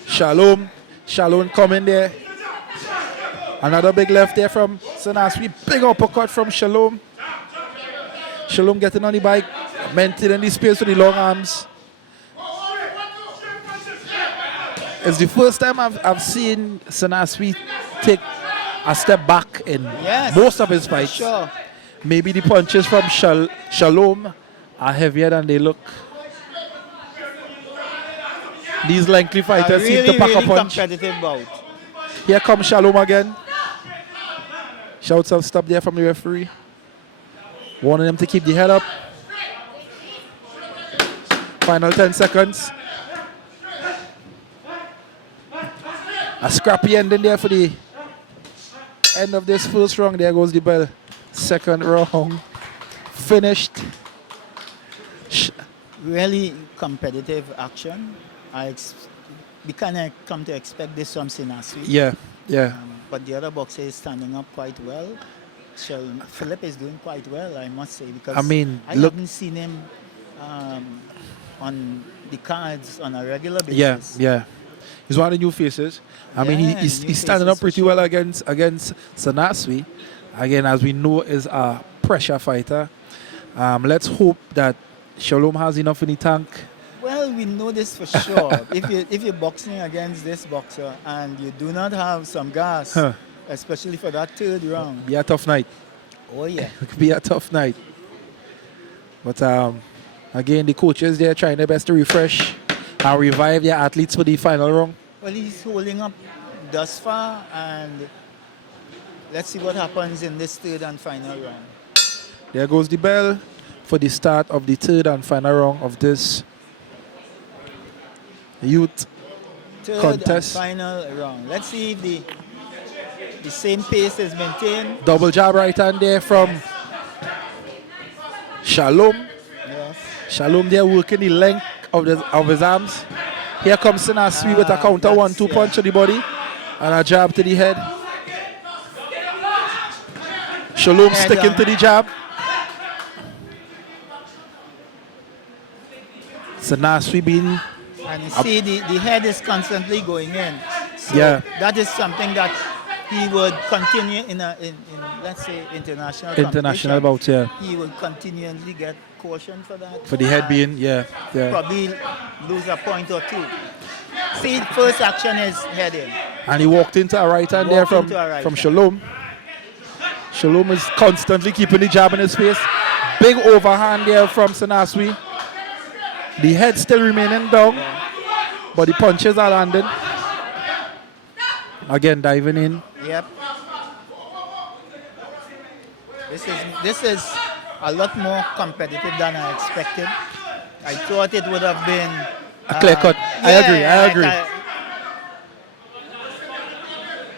Shalom. Shalom coming there. Another big left there from Sanaswi. Big uppercut from Shalom. Shalom getting on the bike. Maintaining the space with the long arms. It's the first time I've seen Sanaswi take a step back in most of his fights. Sure. Maybe the punches from Shalom are heavier than they look. These lengthy fighters seem to pack a punch. Competitive bout. Here comes Shalom again. Shouts of stop there from the referee. Warning them to keep the head up. Final 10 seconds. A scrappy ending there for the end of this first round. There goes the bell. Second round finished. Really competitive action. We kind of come to expect this from Sanaswi. Yeah. But the other boxer is standing up quite well. So Philip is doing quite well, I must say, because I mean, I look, haven't seen him on the cards on a regular basis. Yeah. He's one of the new faces. I mean, Yeah, he's new standing faces up pretty for well sure. against Sanaswi. Again, as we know, is a pressure fighter. Let's hope that Shalom has enough in the tank. Well, we know this for sure. if you're boxing against this boxer and you do not have some gas, especially for that third round, Be a tough night. oh yeah. It could be a tough night. But again, the coaches there trying their best to refresh and revive their athletes for the final round. Well, he's holding up thus far, and let's see what happens in this third and final round. There goes the bell for the start of the third and final round of this youth Third contest. and final round. Let's see if the same pace is maintained. Double jab right hand there from Shalom. Yes. Shalom there working the length of his arms. Here comes Sanaswi with a counter 1-2 punch to the body and a jab to the head. Shalom Head sticking down. to the jab. Sanaswi being And you see the head is constantly going in. So Yeah. that is something that he would continue in let's say international international competition. bout, yeah. He would continually get caution for that. For the head and being, yeah. probably lose a point or two. See, first action is head in. And he walked into a right hand there Walked from into a right hand. Shalom. Shalom is constantly keeping the jab in his face. Big overhand there from Sanaswi. The head still remaining down, but the punches are landing. Again, diving in. Yep. This is a lot more competitive than I expected. I thought it would have been A clear cut. I agree.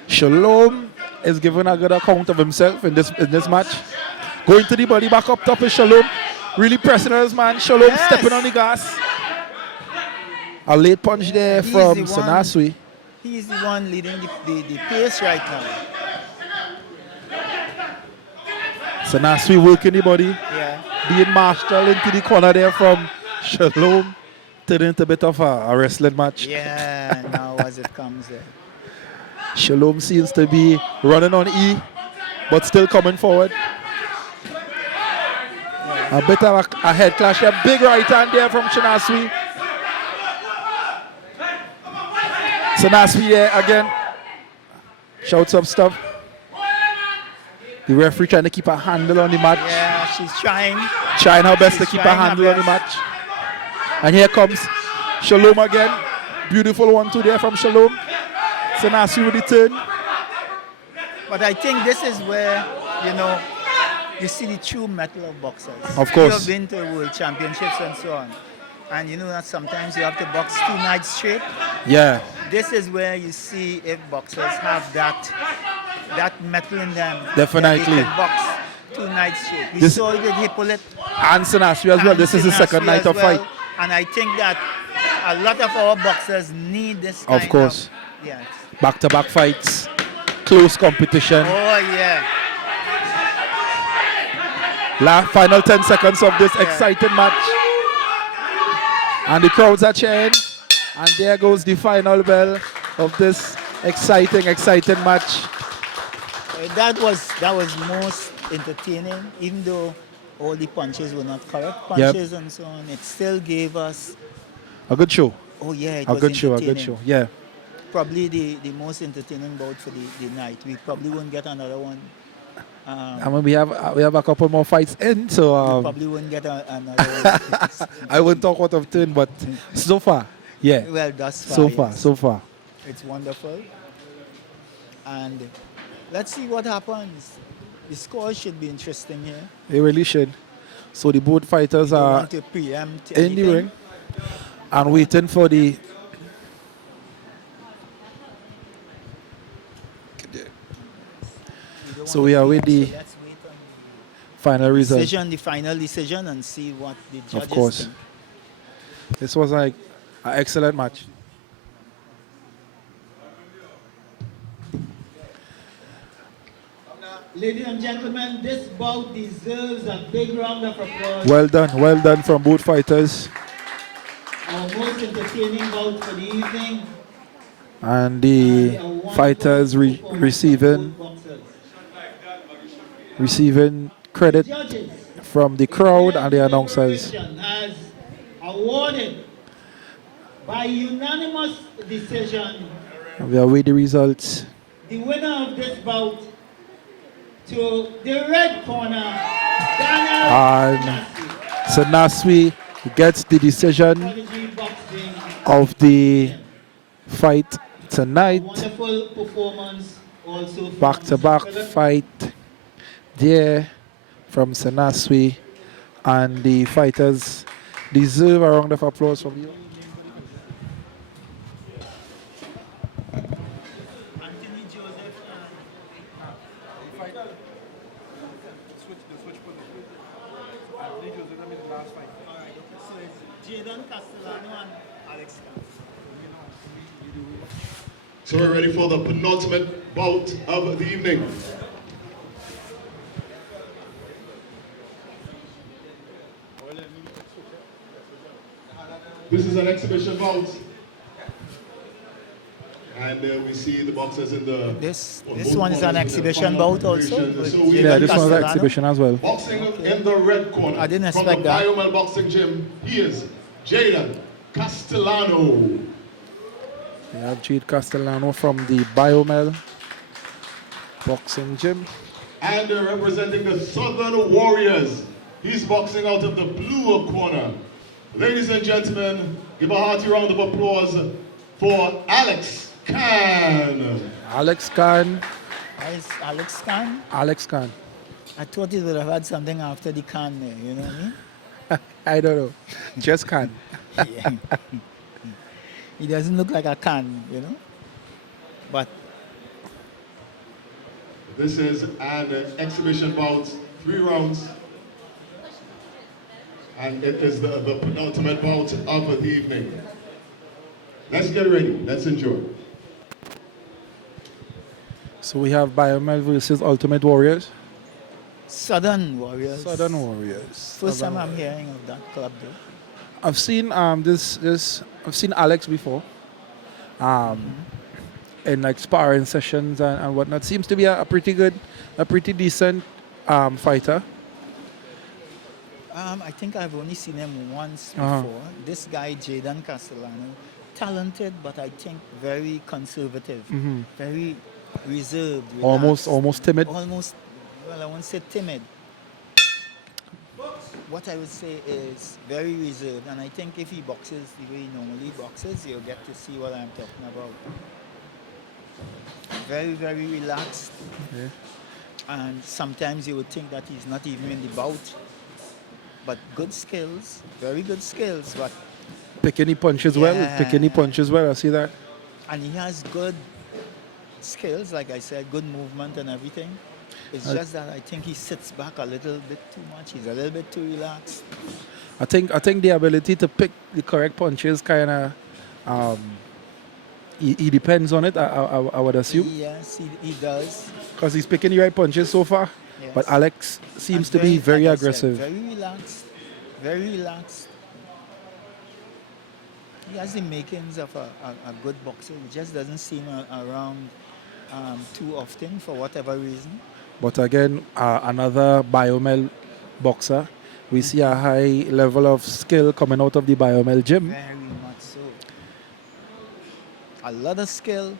Shalom is giving a good account of himself in this match. Going to the body, back up top is Shalom. Really pressing on his man. Shalom Yes. stepping on the gas. A late punch there He's from the one. Sanaswi. He's the one leading the pace right now. Sanaswi working the body. Yeah. Being marshaled into the corner there from Shalom. Turning into a bit of a wrestling match. Yeah, now as it comes there. Shalom seems to be running on E, but still coming forward. A bit of a head clash. A big right hand there from Sanaswi. Sanaswi there again. Shouts up stuff. The referee trying to keep a handle on the match. Yeah, she's trying. Trying her best to She's keep a trying her handle on the best. match. And here comes Shalom again. Beautiful 1-2 there from Shalom. Sanaswi with the turn. But I think this is where, you know, you see the true mettle of boxers. Of You course. have been to world championships and so on. And you know that sometimes you have to box 2 nights straight. Yeah. This is where you see if boxers have that mettle in them. Definitely. That they can box 2 nights straight. We This- saw it with Hippolyte. And Senaswi as well. and This is the second Sinasri night as of well. fight. And I think that a lot of our boxers need this kind Of course. yes. Back-to-back fights. Close competition. Oh yeah. Final 10 seconds of this exciting match. And the crowds are cheering. And there goes the final bell of this exciting match. That was most entertaining, even though all the punches were not correct punches and so on. It still gave us A good show. oh yeah, it A was good show. A entertaining. good show. Yeah. Probably the most entertaining bout for the night. We probably won't get another one. I mean, we have a couple more fights in, so Probably won't get another one. I won't talk out of turn, but so far, yeah. Well, thus far. So far, yes. so far. It's wonderful. And let's see what happens. The score should be interesting here. They really should. So the both fighters Don't are want to preempt in the anything. ring and waiting for the. don't So want we to are with preempt, the so let's wait on final result. the final decision, and see what the judges Of course. think. This was like an excellent match. Ladies and gentlemen, this bout deserves a big round of applause. Well done from both fighters. Our most entertaining bout for the evening. And the And a wonderful fighters performance of receiving both boxers. credit Judges, from the crowd and the announcers. has awarded by unanimous decision And we await the results. the winner of this bout to the red corner, Daniel And Senaswi gets the decision Prodigy Boxing. of the fight tonight. Wonderful performance also from Back-to-back Philip. fight there from Senaswi, and the fighters deserve a round of applause from you. Anthony Joseph. So it's Jaden Castellano and Alex. So we're ready for the penultimate bout of the evening. This is an exhibition bout. And we see the boxers in the... This both one is an corners with the exhibition final bout also. preparation. with So we Jaden Yeah, this one's an Castellano. exhibition as well. Boxing in the red corner. I didn't from expect the that. Biomel Boxing Gym, he is Jaden Castellano. We have Jade Castellano from the Biomel Boxing Gym. And representing the Southern Warriors, he's boxing out of the blue corner. Ladies and gentlemen, give a hearty round of applause for Alex Khan. Alex Khan. Is Alex Khan? Alex Khan. I thought he would have had something after the Khan there, you know what I mean? I don't know. Just Khan. Yeah. He doesn't look like a Khan, you know? But This is an exhibition bout, 3 rounds. And it is the penultimate bout of the evening. Let's get ready, let's enjoy. So we have Biomel versus Ultimate Warriors. Southern Warriors. Southern Warriors. First time Southern I'm hearing of that club though. I've seen I've seen Alex before. In like sparring sessions and whatnot. Seems to be a pretty decent fighter. I think I've only seen him once Uh-huh. before. This guy, Jaden Castellano, talented, but I think very conservative, very reserved, relaxed. Almost timid. Almost, well, I won't say timid. What I would say is very reserved, and I think if he boxes the way he normally boxes, you'll get to see what I'm talking about. Very, very relaxed. Yeah. And sometimes you would think that he's not even in the bout. But good skills, very good skills. But Picking the punches well. Picking the yeah, punches well. I see that. and he has good skills, like I said, good movement and everything. It's Uh, just that I think he sits back a little bit too much. He's a little bit too relaxed. I think the ability to pick the correct punches kind of he depends on it. I would assume Yes, he does. because he's picking the right punches so far. Yes. But Alex seems And to be very like I said, aggressive. very relaxed. Very relaxed. He has the makings of a good boxer. He just doesn't seem around too often for whatever reason. But again, another biomel boxer. We see a high level of skill coming out of the biomel gym. Very much so. A lot of skill,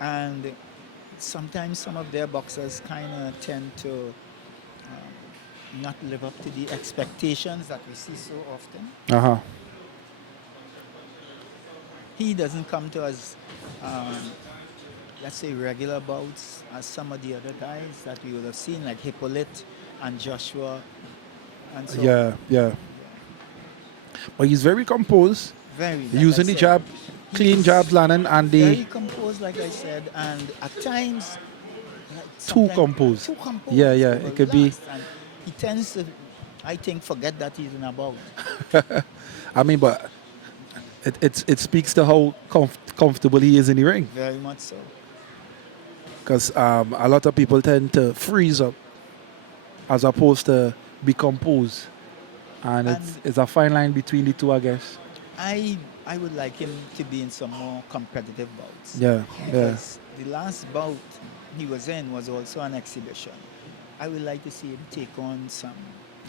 and sometimes some of their boxers kind of tend to not live up to the expectations that we see so often. Uh-huh. He doesn't come to us, let's say, regular bouts as some of the other guys that we would have seen, like Hippolyte and Joshua, and so on. Yeah. But he's very composed, Very like using I the said, jab, clean he's jabs landing, and very the composed, like I said, and at times like Too sometimes composed. Too composed. Yeah, it could be. relaxed, and he tends to, I think, forget that he's in a bout. I mean, but it speaks to how comfortable he is in the ring. Very much so. Because a lot of people tend to freeze up as opposed to be composed. And it's a fine line between the two, I guess. I would like him to be in some more competitive bouts. Yeah. Because the last bout he was in was also an exhibition. I would like to see him take on some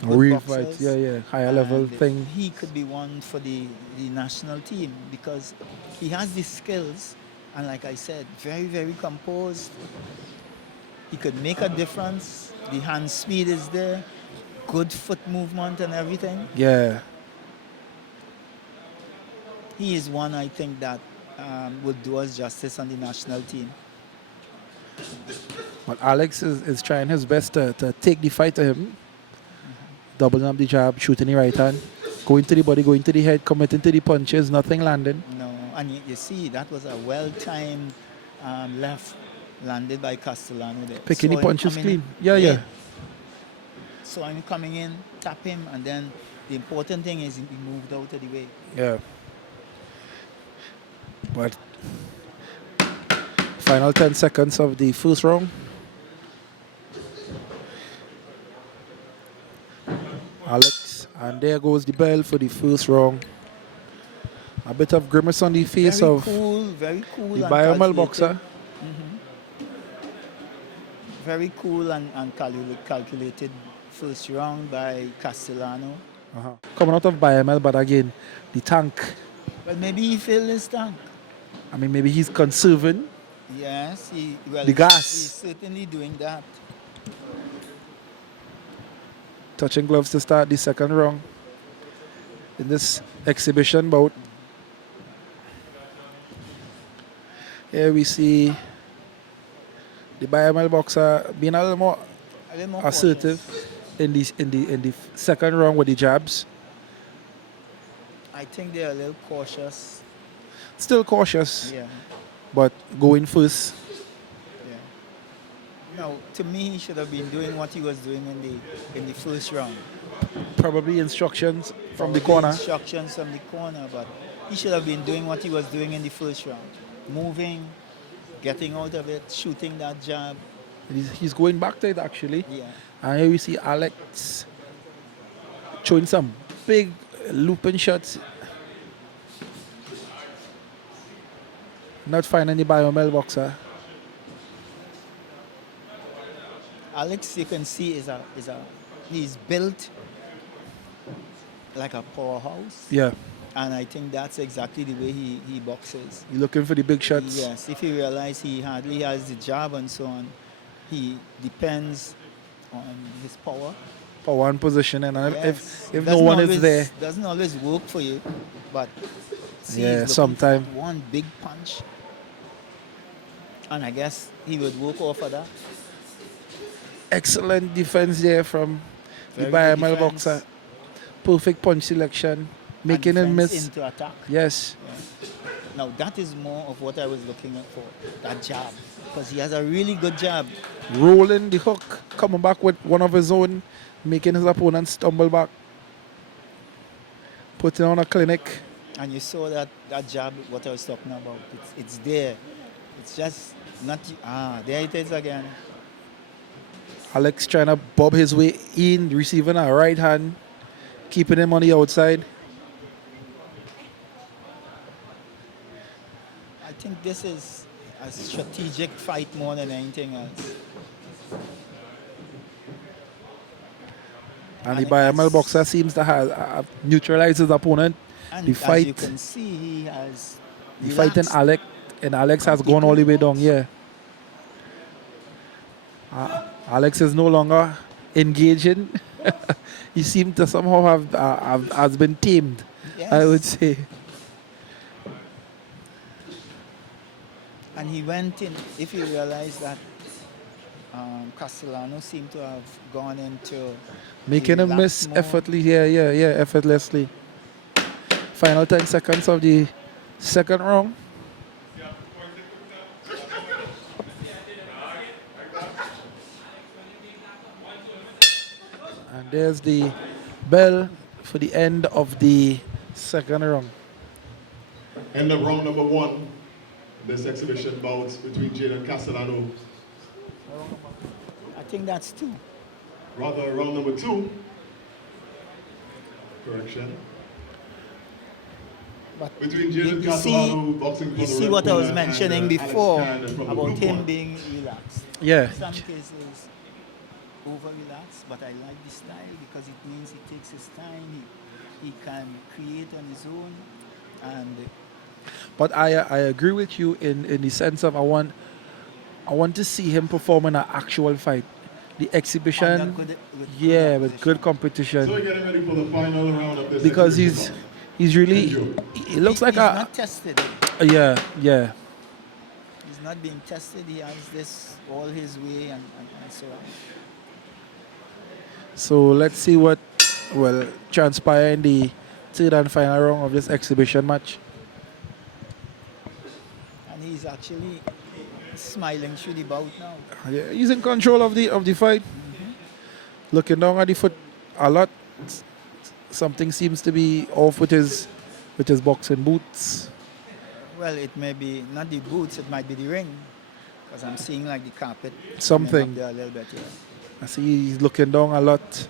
good Real boxers, fights, yeah. Higher level and thing. He could be one for the national team because he has the skills, and like I said, very, very composed. He could make a difference. The hand speed is there, good foot movement and everything. Yeah. He is one I think that would do us justice on the national team. But Alex is trying his best to take the fight to him. Doubling up the jab, shooting the right hand, going to the body, going to the head, committing to the punches, nothing landing. No, and you see, that was a well-timed left landed by Castellano there. Picking Saw the him punches coming clean. in, Yeah. Saw him coming in, tap him, and then the important thing is he moved out of the way. Yeah. But final 10 seconds of the first round. Alex, and there goes the bell for the first round. A bit of grimace on the face Very of very cool. the and biomel calculated. boxer. Very cool and calculated first round by Castellano. Coming out of biomel, but again, the tank. But maybe he filled his tank. I mean, maybe he's conserving. Yes, The gas. he's certainly doing that. Touching gloves to start the second round in this exhibition bout. Here we see the biomel boxer being a little more assertive cautious. in the second round with the jabs. I think they're a little cautious. Still cautious, Yeah, but going first. yeah. No, to me, he should have been doing what he was doing in the first round. Probably instructions from the Probably corner. Instructions from the corner, but he should have been doing what he was doing in the first round. Moving, getting out of it, shooting that jab. He's going back to it actually. Yeah. And here we see Alex showing some big looping shots. Not finding the biomel boxer. Alex, you can see, he's built like a powerhouse. Yeah, And I think that's exactly the way he boxes. you're looking for the big shots. Yes, if you realize he hardly has the jab and so on, he depends on his power. Power and position, and Yes. if no Doesn't one always, is there, doesn't always work for you, but see, Yeah, he's looking for sometime. one big punch. And I guess he would work off of that. Excellent defense there from the Very good BML defense. boxer. Perfect punch selection, making him defense miss. into attack. Yes. Now that is more of what I was looking at for, that jab. Because he has a really good jab. Rolling the hook, coming back with one of his own, making his opponent stumble back. Putting on a clinic. And you saw that jab, what I was talking about. It's there. It's just not, there it is again. Alex trying to bob his way in, receiving a right hand, keeping him on the outside. I think this is a strategic fight more than anything else. And the BML boxer seems to have neutralized his opponent. And The as fight, you can see, he has the fight in relaxed. Alex has gone all the way down. Yeah. Alex is no longer engaging. He seemed to somehow has been tamed. Yes. I would say. And he went in, if you realize that Castellano seemed to have gone into Making him miss mode. effortlessly. Final 10 seconds of the second round. And there's the bell for the end of the second round. End of round number 1. This exhibition bouts between Jaden Castellano. I think that's 2. Rather, round number 2. Correction. But Between you Jaden see, Castellano boxing for you the see red what I was corner, mentioning and, before Alex Cannon from the about blue him corner. being relaxed. Yeah. In some cases, over relaxed, but I like the style because it means he takes his time, he can create on his own. And But I agree with you in the sense of I want to see him perform in an actual fight. The exhibition, with good competition. So we're getting ready for the final round of this Because exhibition bout. he's really, he looks like he's not tested. yeah. He's not being tested. He has this all his way and so on. So let's see what will transpire in the third and final round of this exhibition match. And he's actually smiling through the bout now. Yeah, he's in control of the fight. Looking down at the foot a lot. Something seems to be off with his boxing boots. Well, it may be not the boots, it might be the ring. Because I'm seeing like the carpet coming Something. up there a little bit, yeah. I see he's looking down a lot.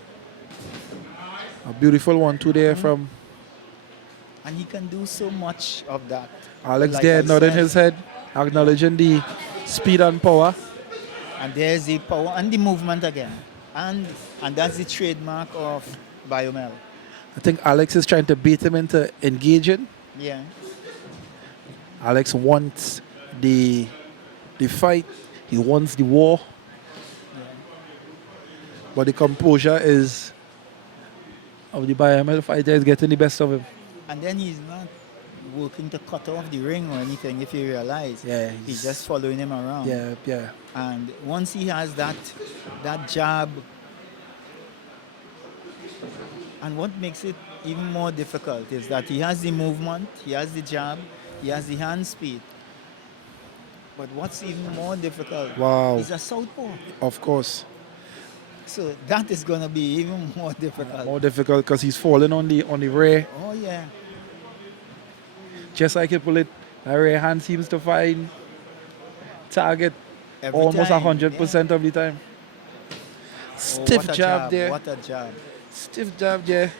A beautiful 1-2 there from And he can do so much of that. Alex Like there, I nodding said, his head, acknowledging the speed and power. And there's the power and the movement again. And that's the trademark of Biomel. I think Alex is trying to bait him into engaging. Yeah. Alex wants the fight. He wants the war. But the composure of the BML fighter is getting the best of him. And then he's not working to cut off the ring or anything, if you realize. Yeah, He's just following him around. Yeah. And once he has that jab, and what makes it even more difficult is that he has the movement, he has the jab, he has the hand speed. But what's even more difficult is a southpaw. Of course. So that is going to be even more difficult. More difficult because he's falling on the rear. Oh yeah. Just like you pull it, the rear hand seems to find target Every almost time, 100% of the time. Stiff what a jab there. What a jab. Stiff jab there.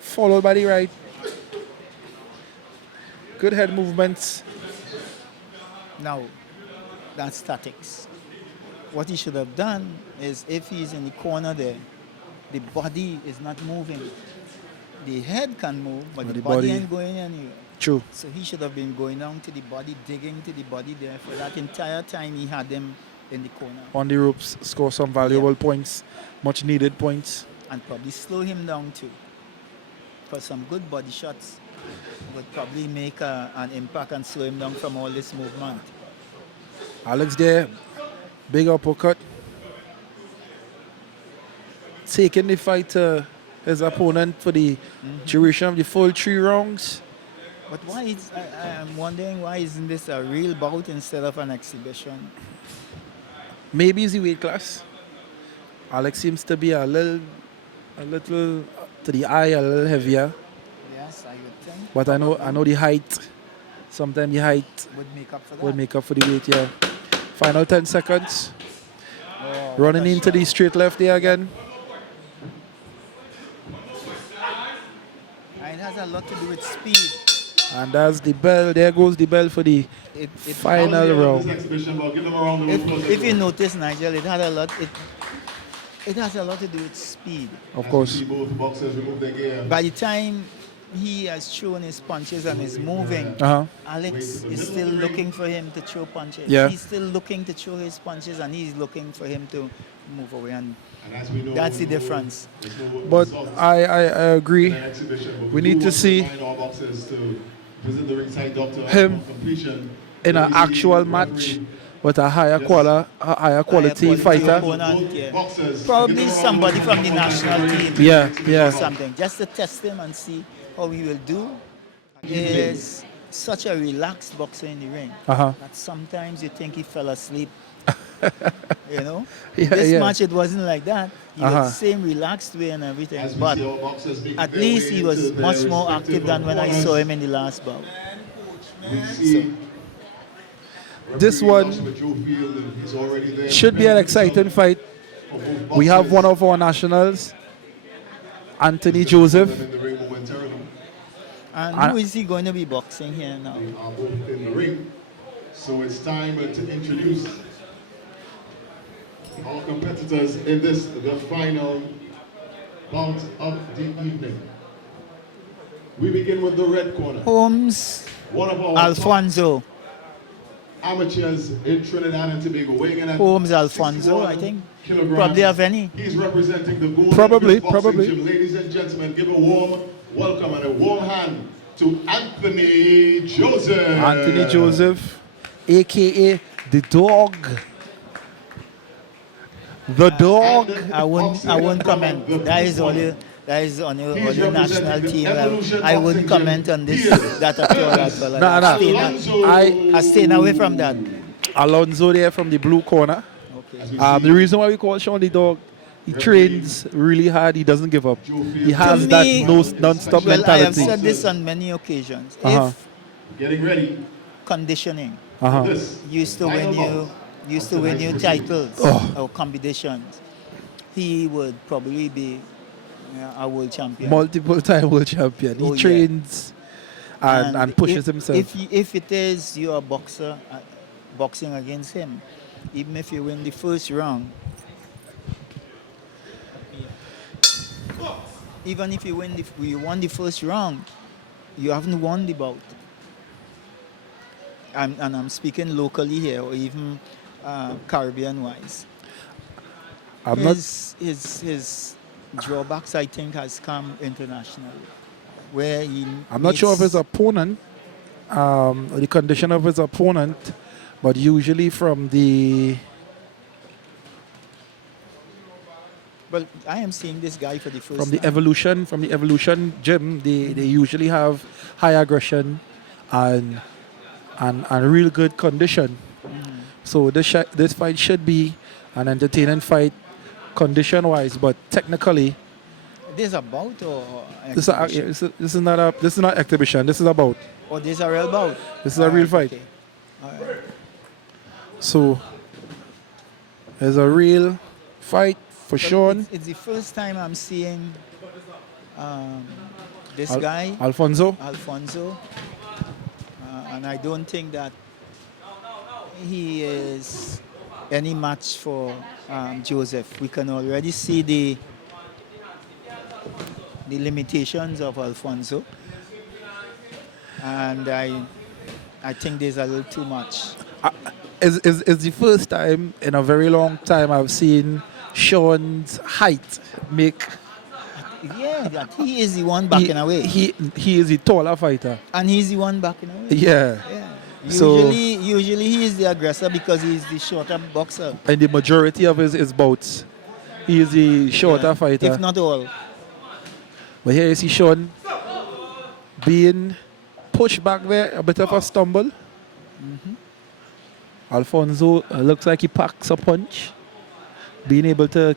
Followed by the right. Good head movements. Now, that's tactics. What he should have done is if he's in the corner there, the body is not moving. The head can move, but the body ain't going anywhere. True. So he should have been going down to the body, digging to the body there for that entire time he had him in the corner. On the ropes, score some valuable points, much needed points. And probably slow him down too. Because some good body shots would probably make an impact and slow him down from all this movement. Alex there, big uppercut. Taking the fight to his opponent for the duration of the full 3 rounds. But why is I'm wondering why isn't this a real bout instead of an exhibition? Maybe it's the weight class. Alex seems to be a little to the eye a little heavier. Yes, I would think. But I know the height. Sometimes the height Would make up for that. would make up for the weight. Yeah. Final 10 seconds. Oh, Running what a into the shot. straight left there again. And it has a lot to do with speed. And that's the bell. There goes the bell for the It, final This round. exhibition, but give them a round of applause. if you notice, Nigel, it has a lot to do with speed. Of course. See both boxers remove their gear. By the time he has thrown his punches and is moving, Uh-huh. Alex is still looking for him to throw punches. Yeah. He's still looking to throw his punches and he's looking for him to move away. And And as we know, that's the difference. there's no But results I agree. in an exhibition, but We do need to want see remind our boxers to visit the ringside doctor him upon completion. In an The actual referee match with a higher quality quality fighter. opponent, yeah. boxers, Probably give them a round somebody of from the applause. national team. Yeah, Or yeah. something, just to test him and see how he will do. He is such a relaxed boxer in the ring Uh-huh. that sometimes you think he fell asleep. You know? Yeah, This yeah. match, it wasn't like that. He Uh-huh. was the same relaxed way and everything. As we But see our boxers making at their least way he was into their much more respective active than when I corners. saw him in the last bout. We see This referee one Joshua Joe Field, and he's already there. should be an exciting fight. For both We have boxers. one of our nationals, Anthony Joseph. In the ring momentarily. And I- who is he going to be boxing here now? They are both in the ring. So it's time to introduce our competitors in this, the final bout of the evening. We begin with the red corner. Holmes One of our top Alfonso. amateurs in Trinidad and Tobago, weighing in at Holmes Alfonso, 61 I think. kilograms. Probably have any. He's representing the Golden Probably, Fist Boxing probably. Gym. Ladies and gentlemen, give a warm welcome and a warm hand to Anthony Joseph. Anthony Joseph, aka the dog. The dog. I won't comment. That is on your national team. I wouldn't comment on this, that at all. Nah, nah. I staying away from that. Alonso there from the blue corner. Okay. The reason why we call Sean the dog, he trains really hard. He doesn't give up. He has To that me- non-stop Well, I have mentality. said this on many occasions. Uh-huh. If Getting ready conditioning Uh-huh. for this. used to final win you titles Oh. or competitions, he would probably be a world champion. Multiple-time world champion. He Oh, yeah. trains and pushes if, himself. If it is you're a boxer boxing against him, even if you win the first round, even if you won the first round, you haven't won the bout. And I'm speaking locally here, or even Caribbean-wise. I'm not. His drawbacks, I think, has come internationally, where I'm not sure of his opponent, the condition of his opponent, but usually from the. Well, I am seeing this guy for the first From the time. evolution gym, they usually have high aggression and real good condition. So this fight should be an entertaining fight condition wise, but technically This is a bout or this exhibition? is not exhibition. This is a bout. Or this is a real bout? This is a real fight. Okay. All right. So there's a real fight for But Sean it's the first time I'm seeing this Al- guy, Alfonso. Alfonso, and I don't think that he is any match for Joseph. We can already see the limitations of Alfonso, and I think there's a little too much. It's the first time in a very long time I've seen Sean's height make. Yeah, that he is the one backing away, He is the taller fighter. and he's the one backing away. Yeah. Yeah. So- Usually he is the aggressor because he is the shorter boxer. In the majority of his bouts, he is the shorter Yeah, fighter. if not all. But here you see Sean being pushed back there, a bit of a stumble. Alfonso looks like he packs a punch. Being able to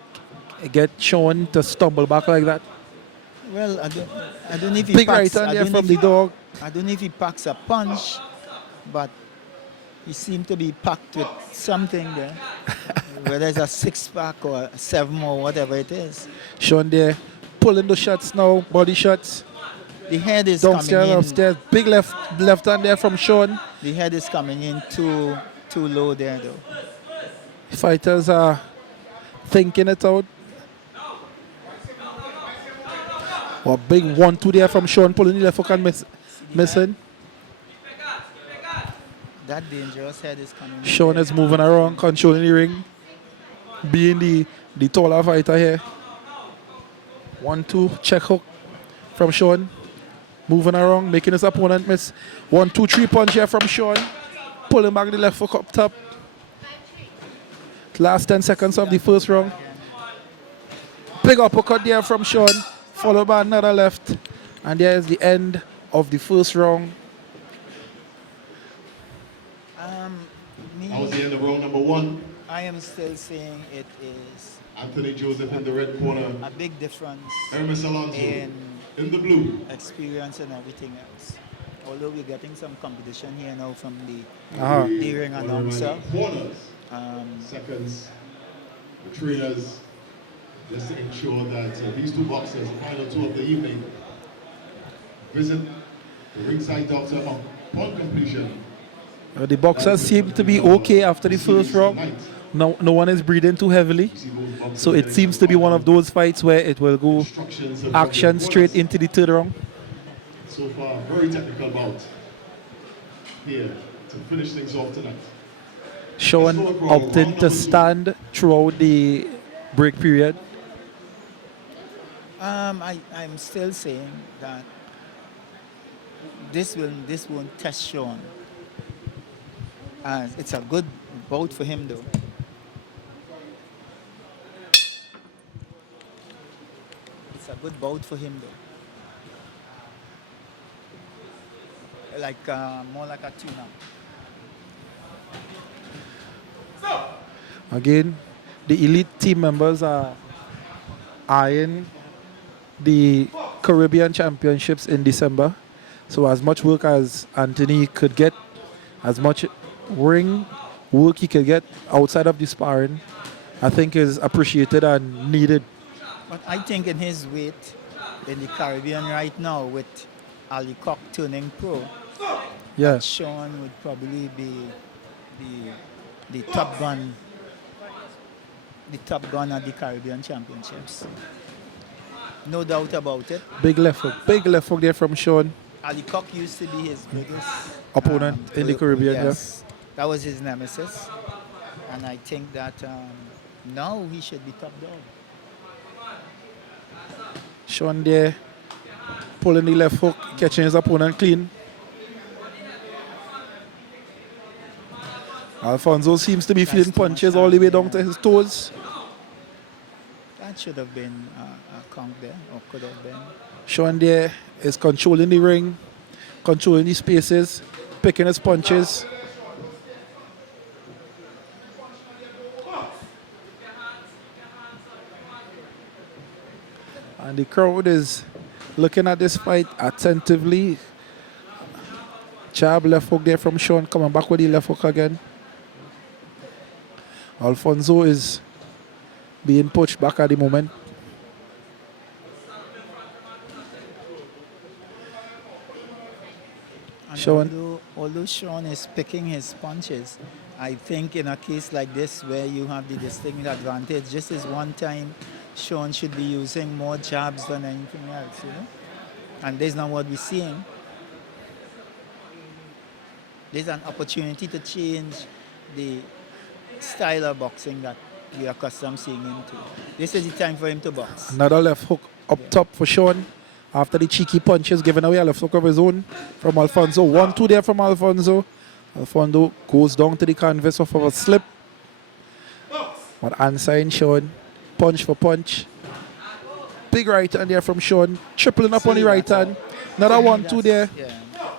get Sean to stumble back like that. Well, I don't know if he Big packs. right hand I there don't know from if the he- dog. I don't know if he packs a punch, but he seemed to be packed with something there. Whether it's a 6-pack or a 7 or whatever it is. Sean there pulling the shots now, body shots. The head is Downstairs, coming in. upstairs. Big left hand there from Sean. The head is coming in too low there though. Fighters are thinking it out. A big 1-2 there from Sean, pulling the left hook and missing. That dangerous head is coming in. Sean is moving around, controlling the ring. Being the taller fighter here. 1-2, check hook from Sean. Moving around, making his opponent miss. 1-2-3 punch here from Sean. Pulling back the left hook up top. Last 10 seconds of the first round. Big uppercut there from Sean, followed by another left. And there is the end of the first round. That was the end of round number 1. I am still saying it is Anthony Joseph in the red corner. a big difference Hermes Alonso in in the blue. experience and everything else. Although we're getting some competition here now from the ring announcer. Corners, Um, seconds, the trainers, just to ensure that these two boxers, the final 2 of the evening, visit the ringside doctor upon completion. The boxers seem to be okay after the first round. No one is breathing too heavily. So it seems to be one of those fights where it will go action straight into the third round. So far, very technical bout here to finish things off tonight. Sean opting to stand throughout the break period. I'm still saying that this won't test Sean. It's a good bout for him though. It's a good bout for him though. Like more like a tune-up. Again, the elite team members are eyeing the Caribbean Championships in December. So as much work as Anthony could get, as much ring work he could get outside of the sparring, I think is appreciated and needed. But I think in his weight in the Caribbean right now with Ali Cock turning pro, Yeah, Sean would probably be the top gun at the Caribbean Championships. No doubt about it. big left hook there from Sean. Ali Cock used to be his biggest Opponent in the Caribbean, yes. That was his nemesis. And I think that now he should be top dog. Sean there pulling the left hook, catching his opponent clean. Alfonso seems to be feeling too much punches all the way down yeah. to his toes. That should have been a count there, or could have been. Sean there is controlling the ring, controlling the spaces, picking his punches. And the crowd is looking at this fight attentively. Jab left hook there from Sean, coming back with the left hook again. Alfonso is being pushed back at the moment. And Sean. although Sean is picking his punches, I think in a case like this where you have the distinct advantage, just as one time Sean should be using more jabs than anything else, you know? And that's not what we're seeing. There's an opportunity to change the style of boxing that we are accustomed seeing him to. This is the time for him to box. Another left hook up top for Sean. After the cheeky punches, giving away a left hook of his own from Alfonso. 1-2 there from Alfonso. Alfonso goes down to the canvas off of a slip. But answer in Sean. Punch for punch. Big right hand there from Sean. Tripling up on the right hand. Another 1-2 there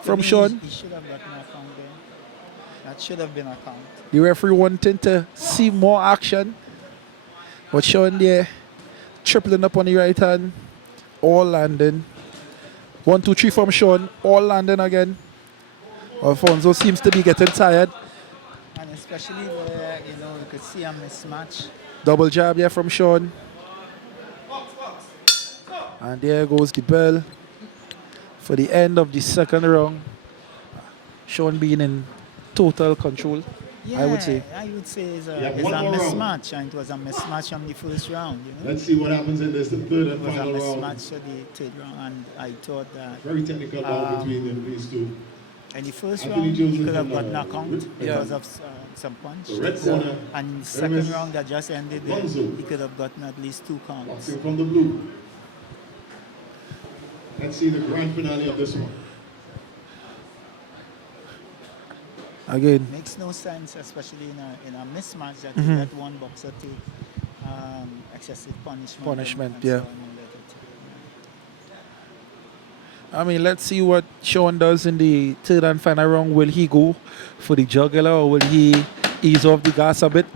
from Sean. He should have gotten a count there. That should have been a count. The referee wanting to see more action. But Sean there, tripling up on the right hand. All landing. 1, 2, 3 from Sean. All landing again. Alfonso seems to be getting tired. And especially where, you could see a mismatch. Double jab there from Sean. And there goes the bell for the end of the second round. Sean being in total control, Yeah, I would say. it's Yeah, a one more round. mismatch, and it was a mismatch from the first round. Let's see what happens in this, the third and It was a final round. mismatch for the third round, and I thought that Very technical bout between them, these two. in the first Anthony round he Joseph could have and, gotten a count yeah. because of some punch. The red corner, And in the there second is round that just ended, there, Lonzo. he could have gotten at least 2 counts. boxing from the blue. Let's see the grand finale of this one. Again, Makes no sense, especially in a mismatch that Mhm. you let one boxer take excessive punishment. Punishment, and yeah. so on, and let it- I mean, let's see what Sean does in the third and final round. Will he go for the jugular or will he ease off the gas a bit?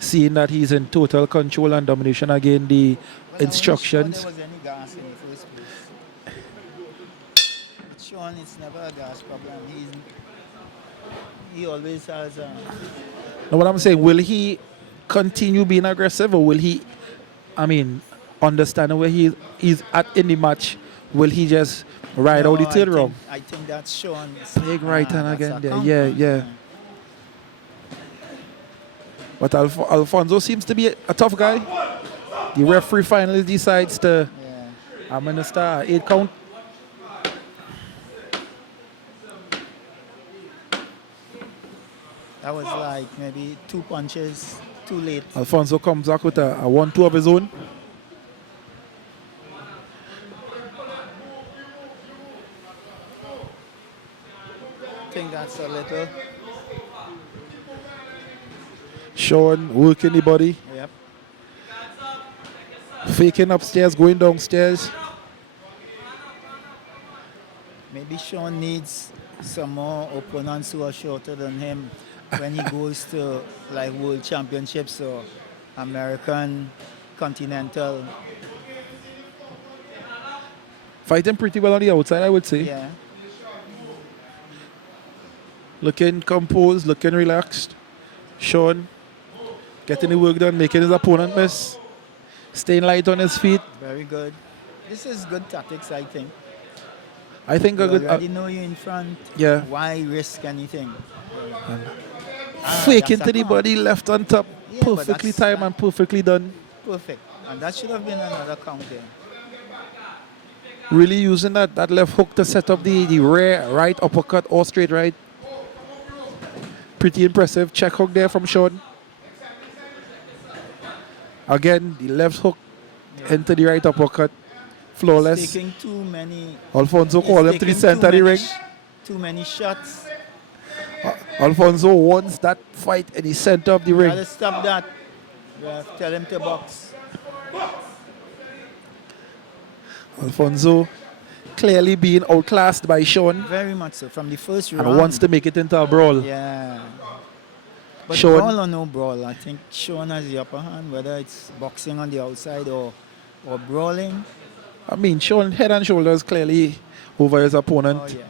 Seeing that he's in total control and domination again, the Well, instructions. I wasn't sure there was any gas in the first place. With Sean, it's never a gas problem. He always has a... Now, what I'm saying, will he continue being aggressive or will he, understand where he's at in the match? Will he just ride out the third round? I think that's Sean. Big right hand that's again a there. count, Yeah, man. yeah. But Alfonso seems to be a tough guy. The referee finally decides to Yeah. administer 8 count. That was like maybe 2 punches too late. Alfonso comes back with a 1-2 of his own. I think that's a little... Sean working the body, Yep. faking upstairs, going downstairs. Maybe Sean needs some more opponents who are shorter than him when he goes to like World Championships or American Continental. Fighting pretty well on the outside, I would say. Yeah. Looking composed, looking relaxed. Sean getting the work done, making his opponent miss. Staying light on his feet. Very good. This is good tactics, I think. I think You a good. already know you're in front. Yeah. Why risk anything? Fake that's into a the count. body, left on top. Yeah, but Perfectly that's- timed and perfectly done. Perfect. And that should have been another count there. Really using that left hook to set up the rare right uppercut or straight right. Pretty impressive. Check hook there from Sean. Again, the left hook into the right uppercut. Flawless. He's taking too many. Alfonso he's called him to the taking center of the too many ring. Too many shots. Alfonso wants that fight in the center of the ring. Gotta stop that. Ref, tell him to box. Alfonso clearly being outclassed by Sean Very much so. From the first and round. wants to make it into a brawl. Yeah. But Sean- brawl or no brawl, I think Sean has the upper hand, whether it's boxing on the outside or brawling. Sean head and shoulders clearly over his opponent. Oh, yeah.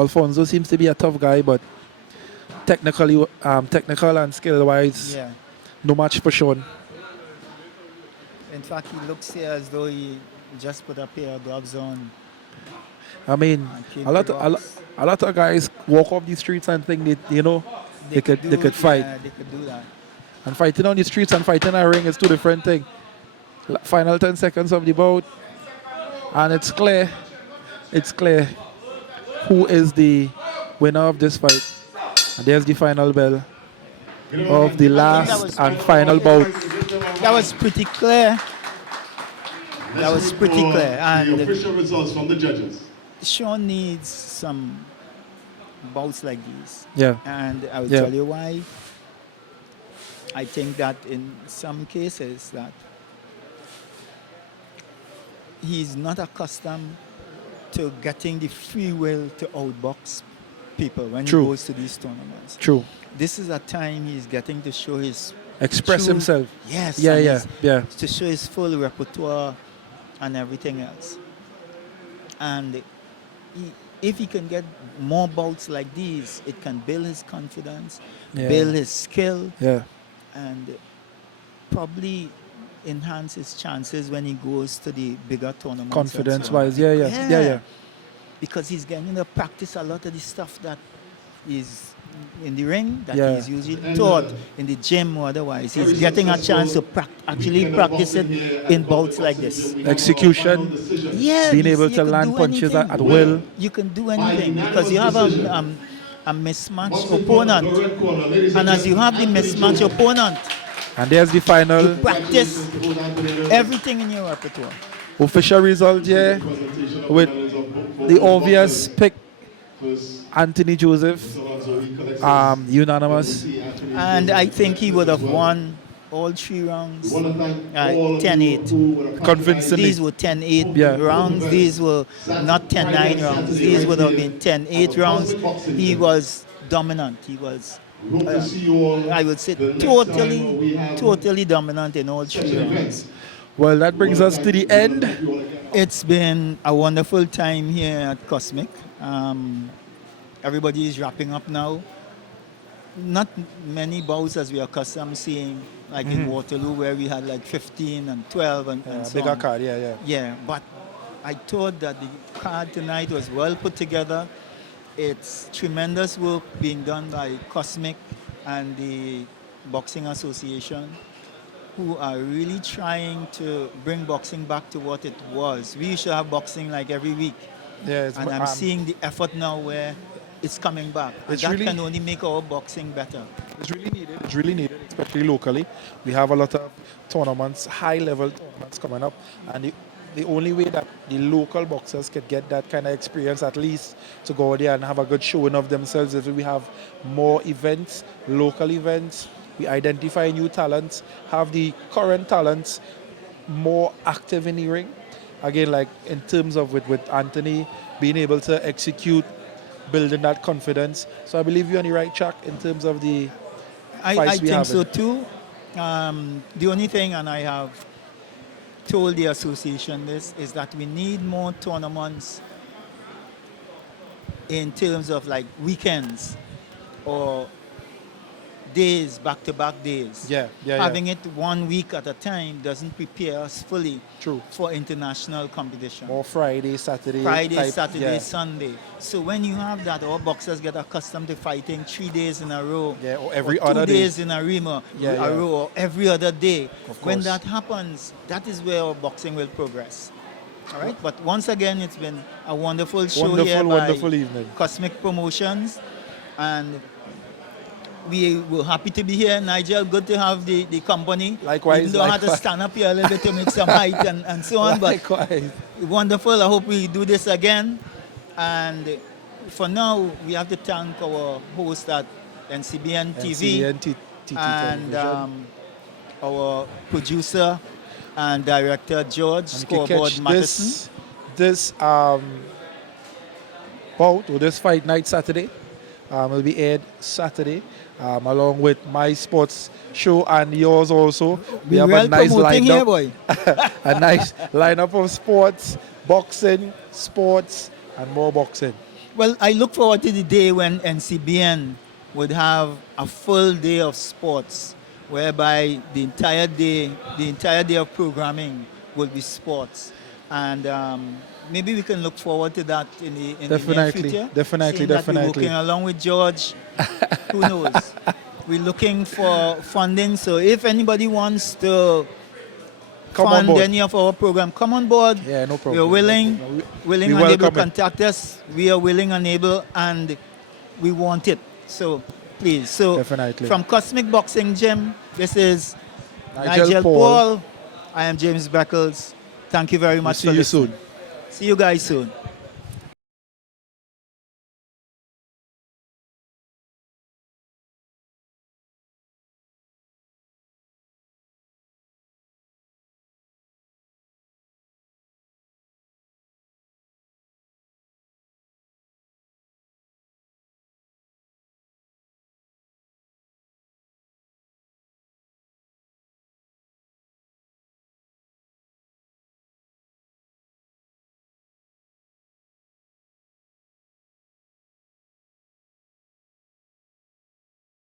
Alfonso seems to be a tough guy, but technical and skill-wise, Yeah. no match for Sean. In fact, he looks here as though he just put a pair of gloves on. I mean, came a lot to of box. a lot of guys walk off the streets and think they could fight. Yeah, they could do that. And fighting on the streets and fighting in a ring is two different things. Final 10 seconds of the bout, and it's clear who is the winner of this fight. And there's the final bell of the last and final bout. That was pretty clear. That was pretty clear. The And official results from the judges. Sean needs some bouts like these. Yeah. And I will Yeah. tell you why. I think that in some cases that he's not accustomed to getting the free will to outbox people when True. he goes to these tournaments. True. This is a time he's getting to show his Express true- himself. Yes. Yeah, and yeah, his- yeah. To show his full repertoire and everything else. And if he can get more bouts like these, it can build his confidence, Yeah. build his skill, Yeah. and probably enhance his chances when he goes to the bigger tournaments. and so on. Confidence-wise. Yeah, yeah. Yeah, yeah. Because he's getting to practice a lot of the stuff that is in the ring, that Yeah. he's usually taught in the gym or otherwise. He's getting a chance to actually practice it in bouts like this. Execution. Yeah, Being able you to can land do punches anything. at will. You can do anything because you have a mismatched opponent. And as you have the mismatched opponent, And there's the you final practice everything in your repertoire. official result here with the obvious pick, Anthony Joseph, unanimous. And I think he would have won all 3 rounds 10-8. Convincingly. These were 10-8 Yeah. rounds. These were not 10-9 rounds. These would have been 10-8 rounds. He was dominant. He was, I would say, totally dominant in all 3 rounds. Well, that brings us to the end. It's been a wonderful time here at Cosmic. Everybody is wrapping up now. Not many bouts as we are accustomed seeing, like in Waterloo, where we had like 15 and 12 and so Bigger on. card, yeah, yeah. Yeah, but I thought that the card tonight was well put together. It's tremendous work being done by Cosmic and the Boxing Association, who are really trying to bring boxing back to what it was. We used to have boxing like every week. Yeah, it's, And I'm seeing the effort now where it's coming back. And It's that really- can only make our boxing better. It's really needed. It's really needed, especially locally. We have a lot of tournaments, high-level tournaments coming up, and the only way that the local boxers could get that kind of experience, at least to go there and have a good showing of themselves, is if we have more events, local events. We identify new talents, have the current talents more active in the ring. Again, like in terms of with Anthony being able to execute, building that confidence. So I believe you're on the right track in terms of the I fights we think have. so too. The only thing, and I have told the association this, is that we need more tournaments in terms of like weekends or days, back-to-back days. Yeah, yeah. Having it 1 week at a time doesn't prepare us fully True. for international competition. More Friday, Saturday. Friday, type, Saturday, yeah. Sunday. So when you have that, our boxers get accustomed to fighting 3 days in a row. Yeah, or every or other 2 day. days in a row, Yeah, a yeah. row, or every other day. Of When course. that happens, that is where our boxing will progress. All right. But once again, it's been a wonderful show here by Wonderful evening. Cosmic Promotions, and we were happy to be here. Nigel, good to have the company. Likewise, Even though I had to likewise. stand up here a little bit to make some height and so on, but Likewise. wonderful. I hope we do this again. And for now, we have to thank our host at NCBNTT NCBNTT and television. our producer and director George And you can Scoreboard catch Matheson. this bout or this fight night Saturday. Will be aired Saturday, along with my sports show and yours also. We have well a nice promoting here, lineup, boy. a nice lineup of sports, boxing, sports, and more boxing. Well, I look forward to the day when NCBN would have a full day of sports, whereby the entire day of programming will be sports, and maybe we can look forward to that in the near Definitely, future. definitely, Seeing that we're definitely. working along with George. Who knows? We're looking for funding, so if anybody wants to Come on fund board. any of our program, come on board. Yeah, no problem. We are willing, No problem. willing we and able to welcome it. contact us. We are willing and able, and we want it. So please. So Definitely. from Cosmic Boxing Gym, this is Nigel Nigel Paul. Paul. I am James Beckles. Thank you very much See for you listening. soon. See you guys soon.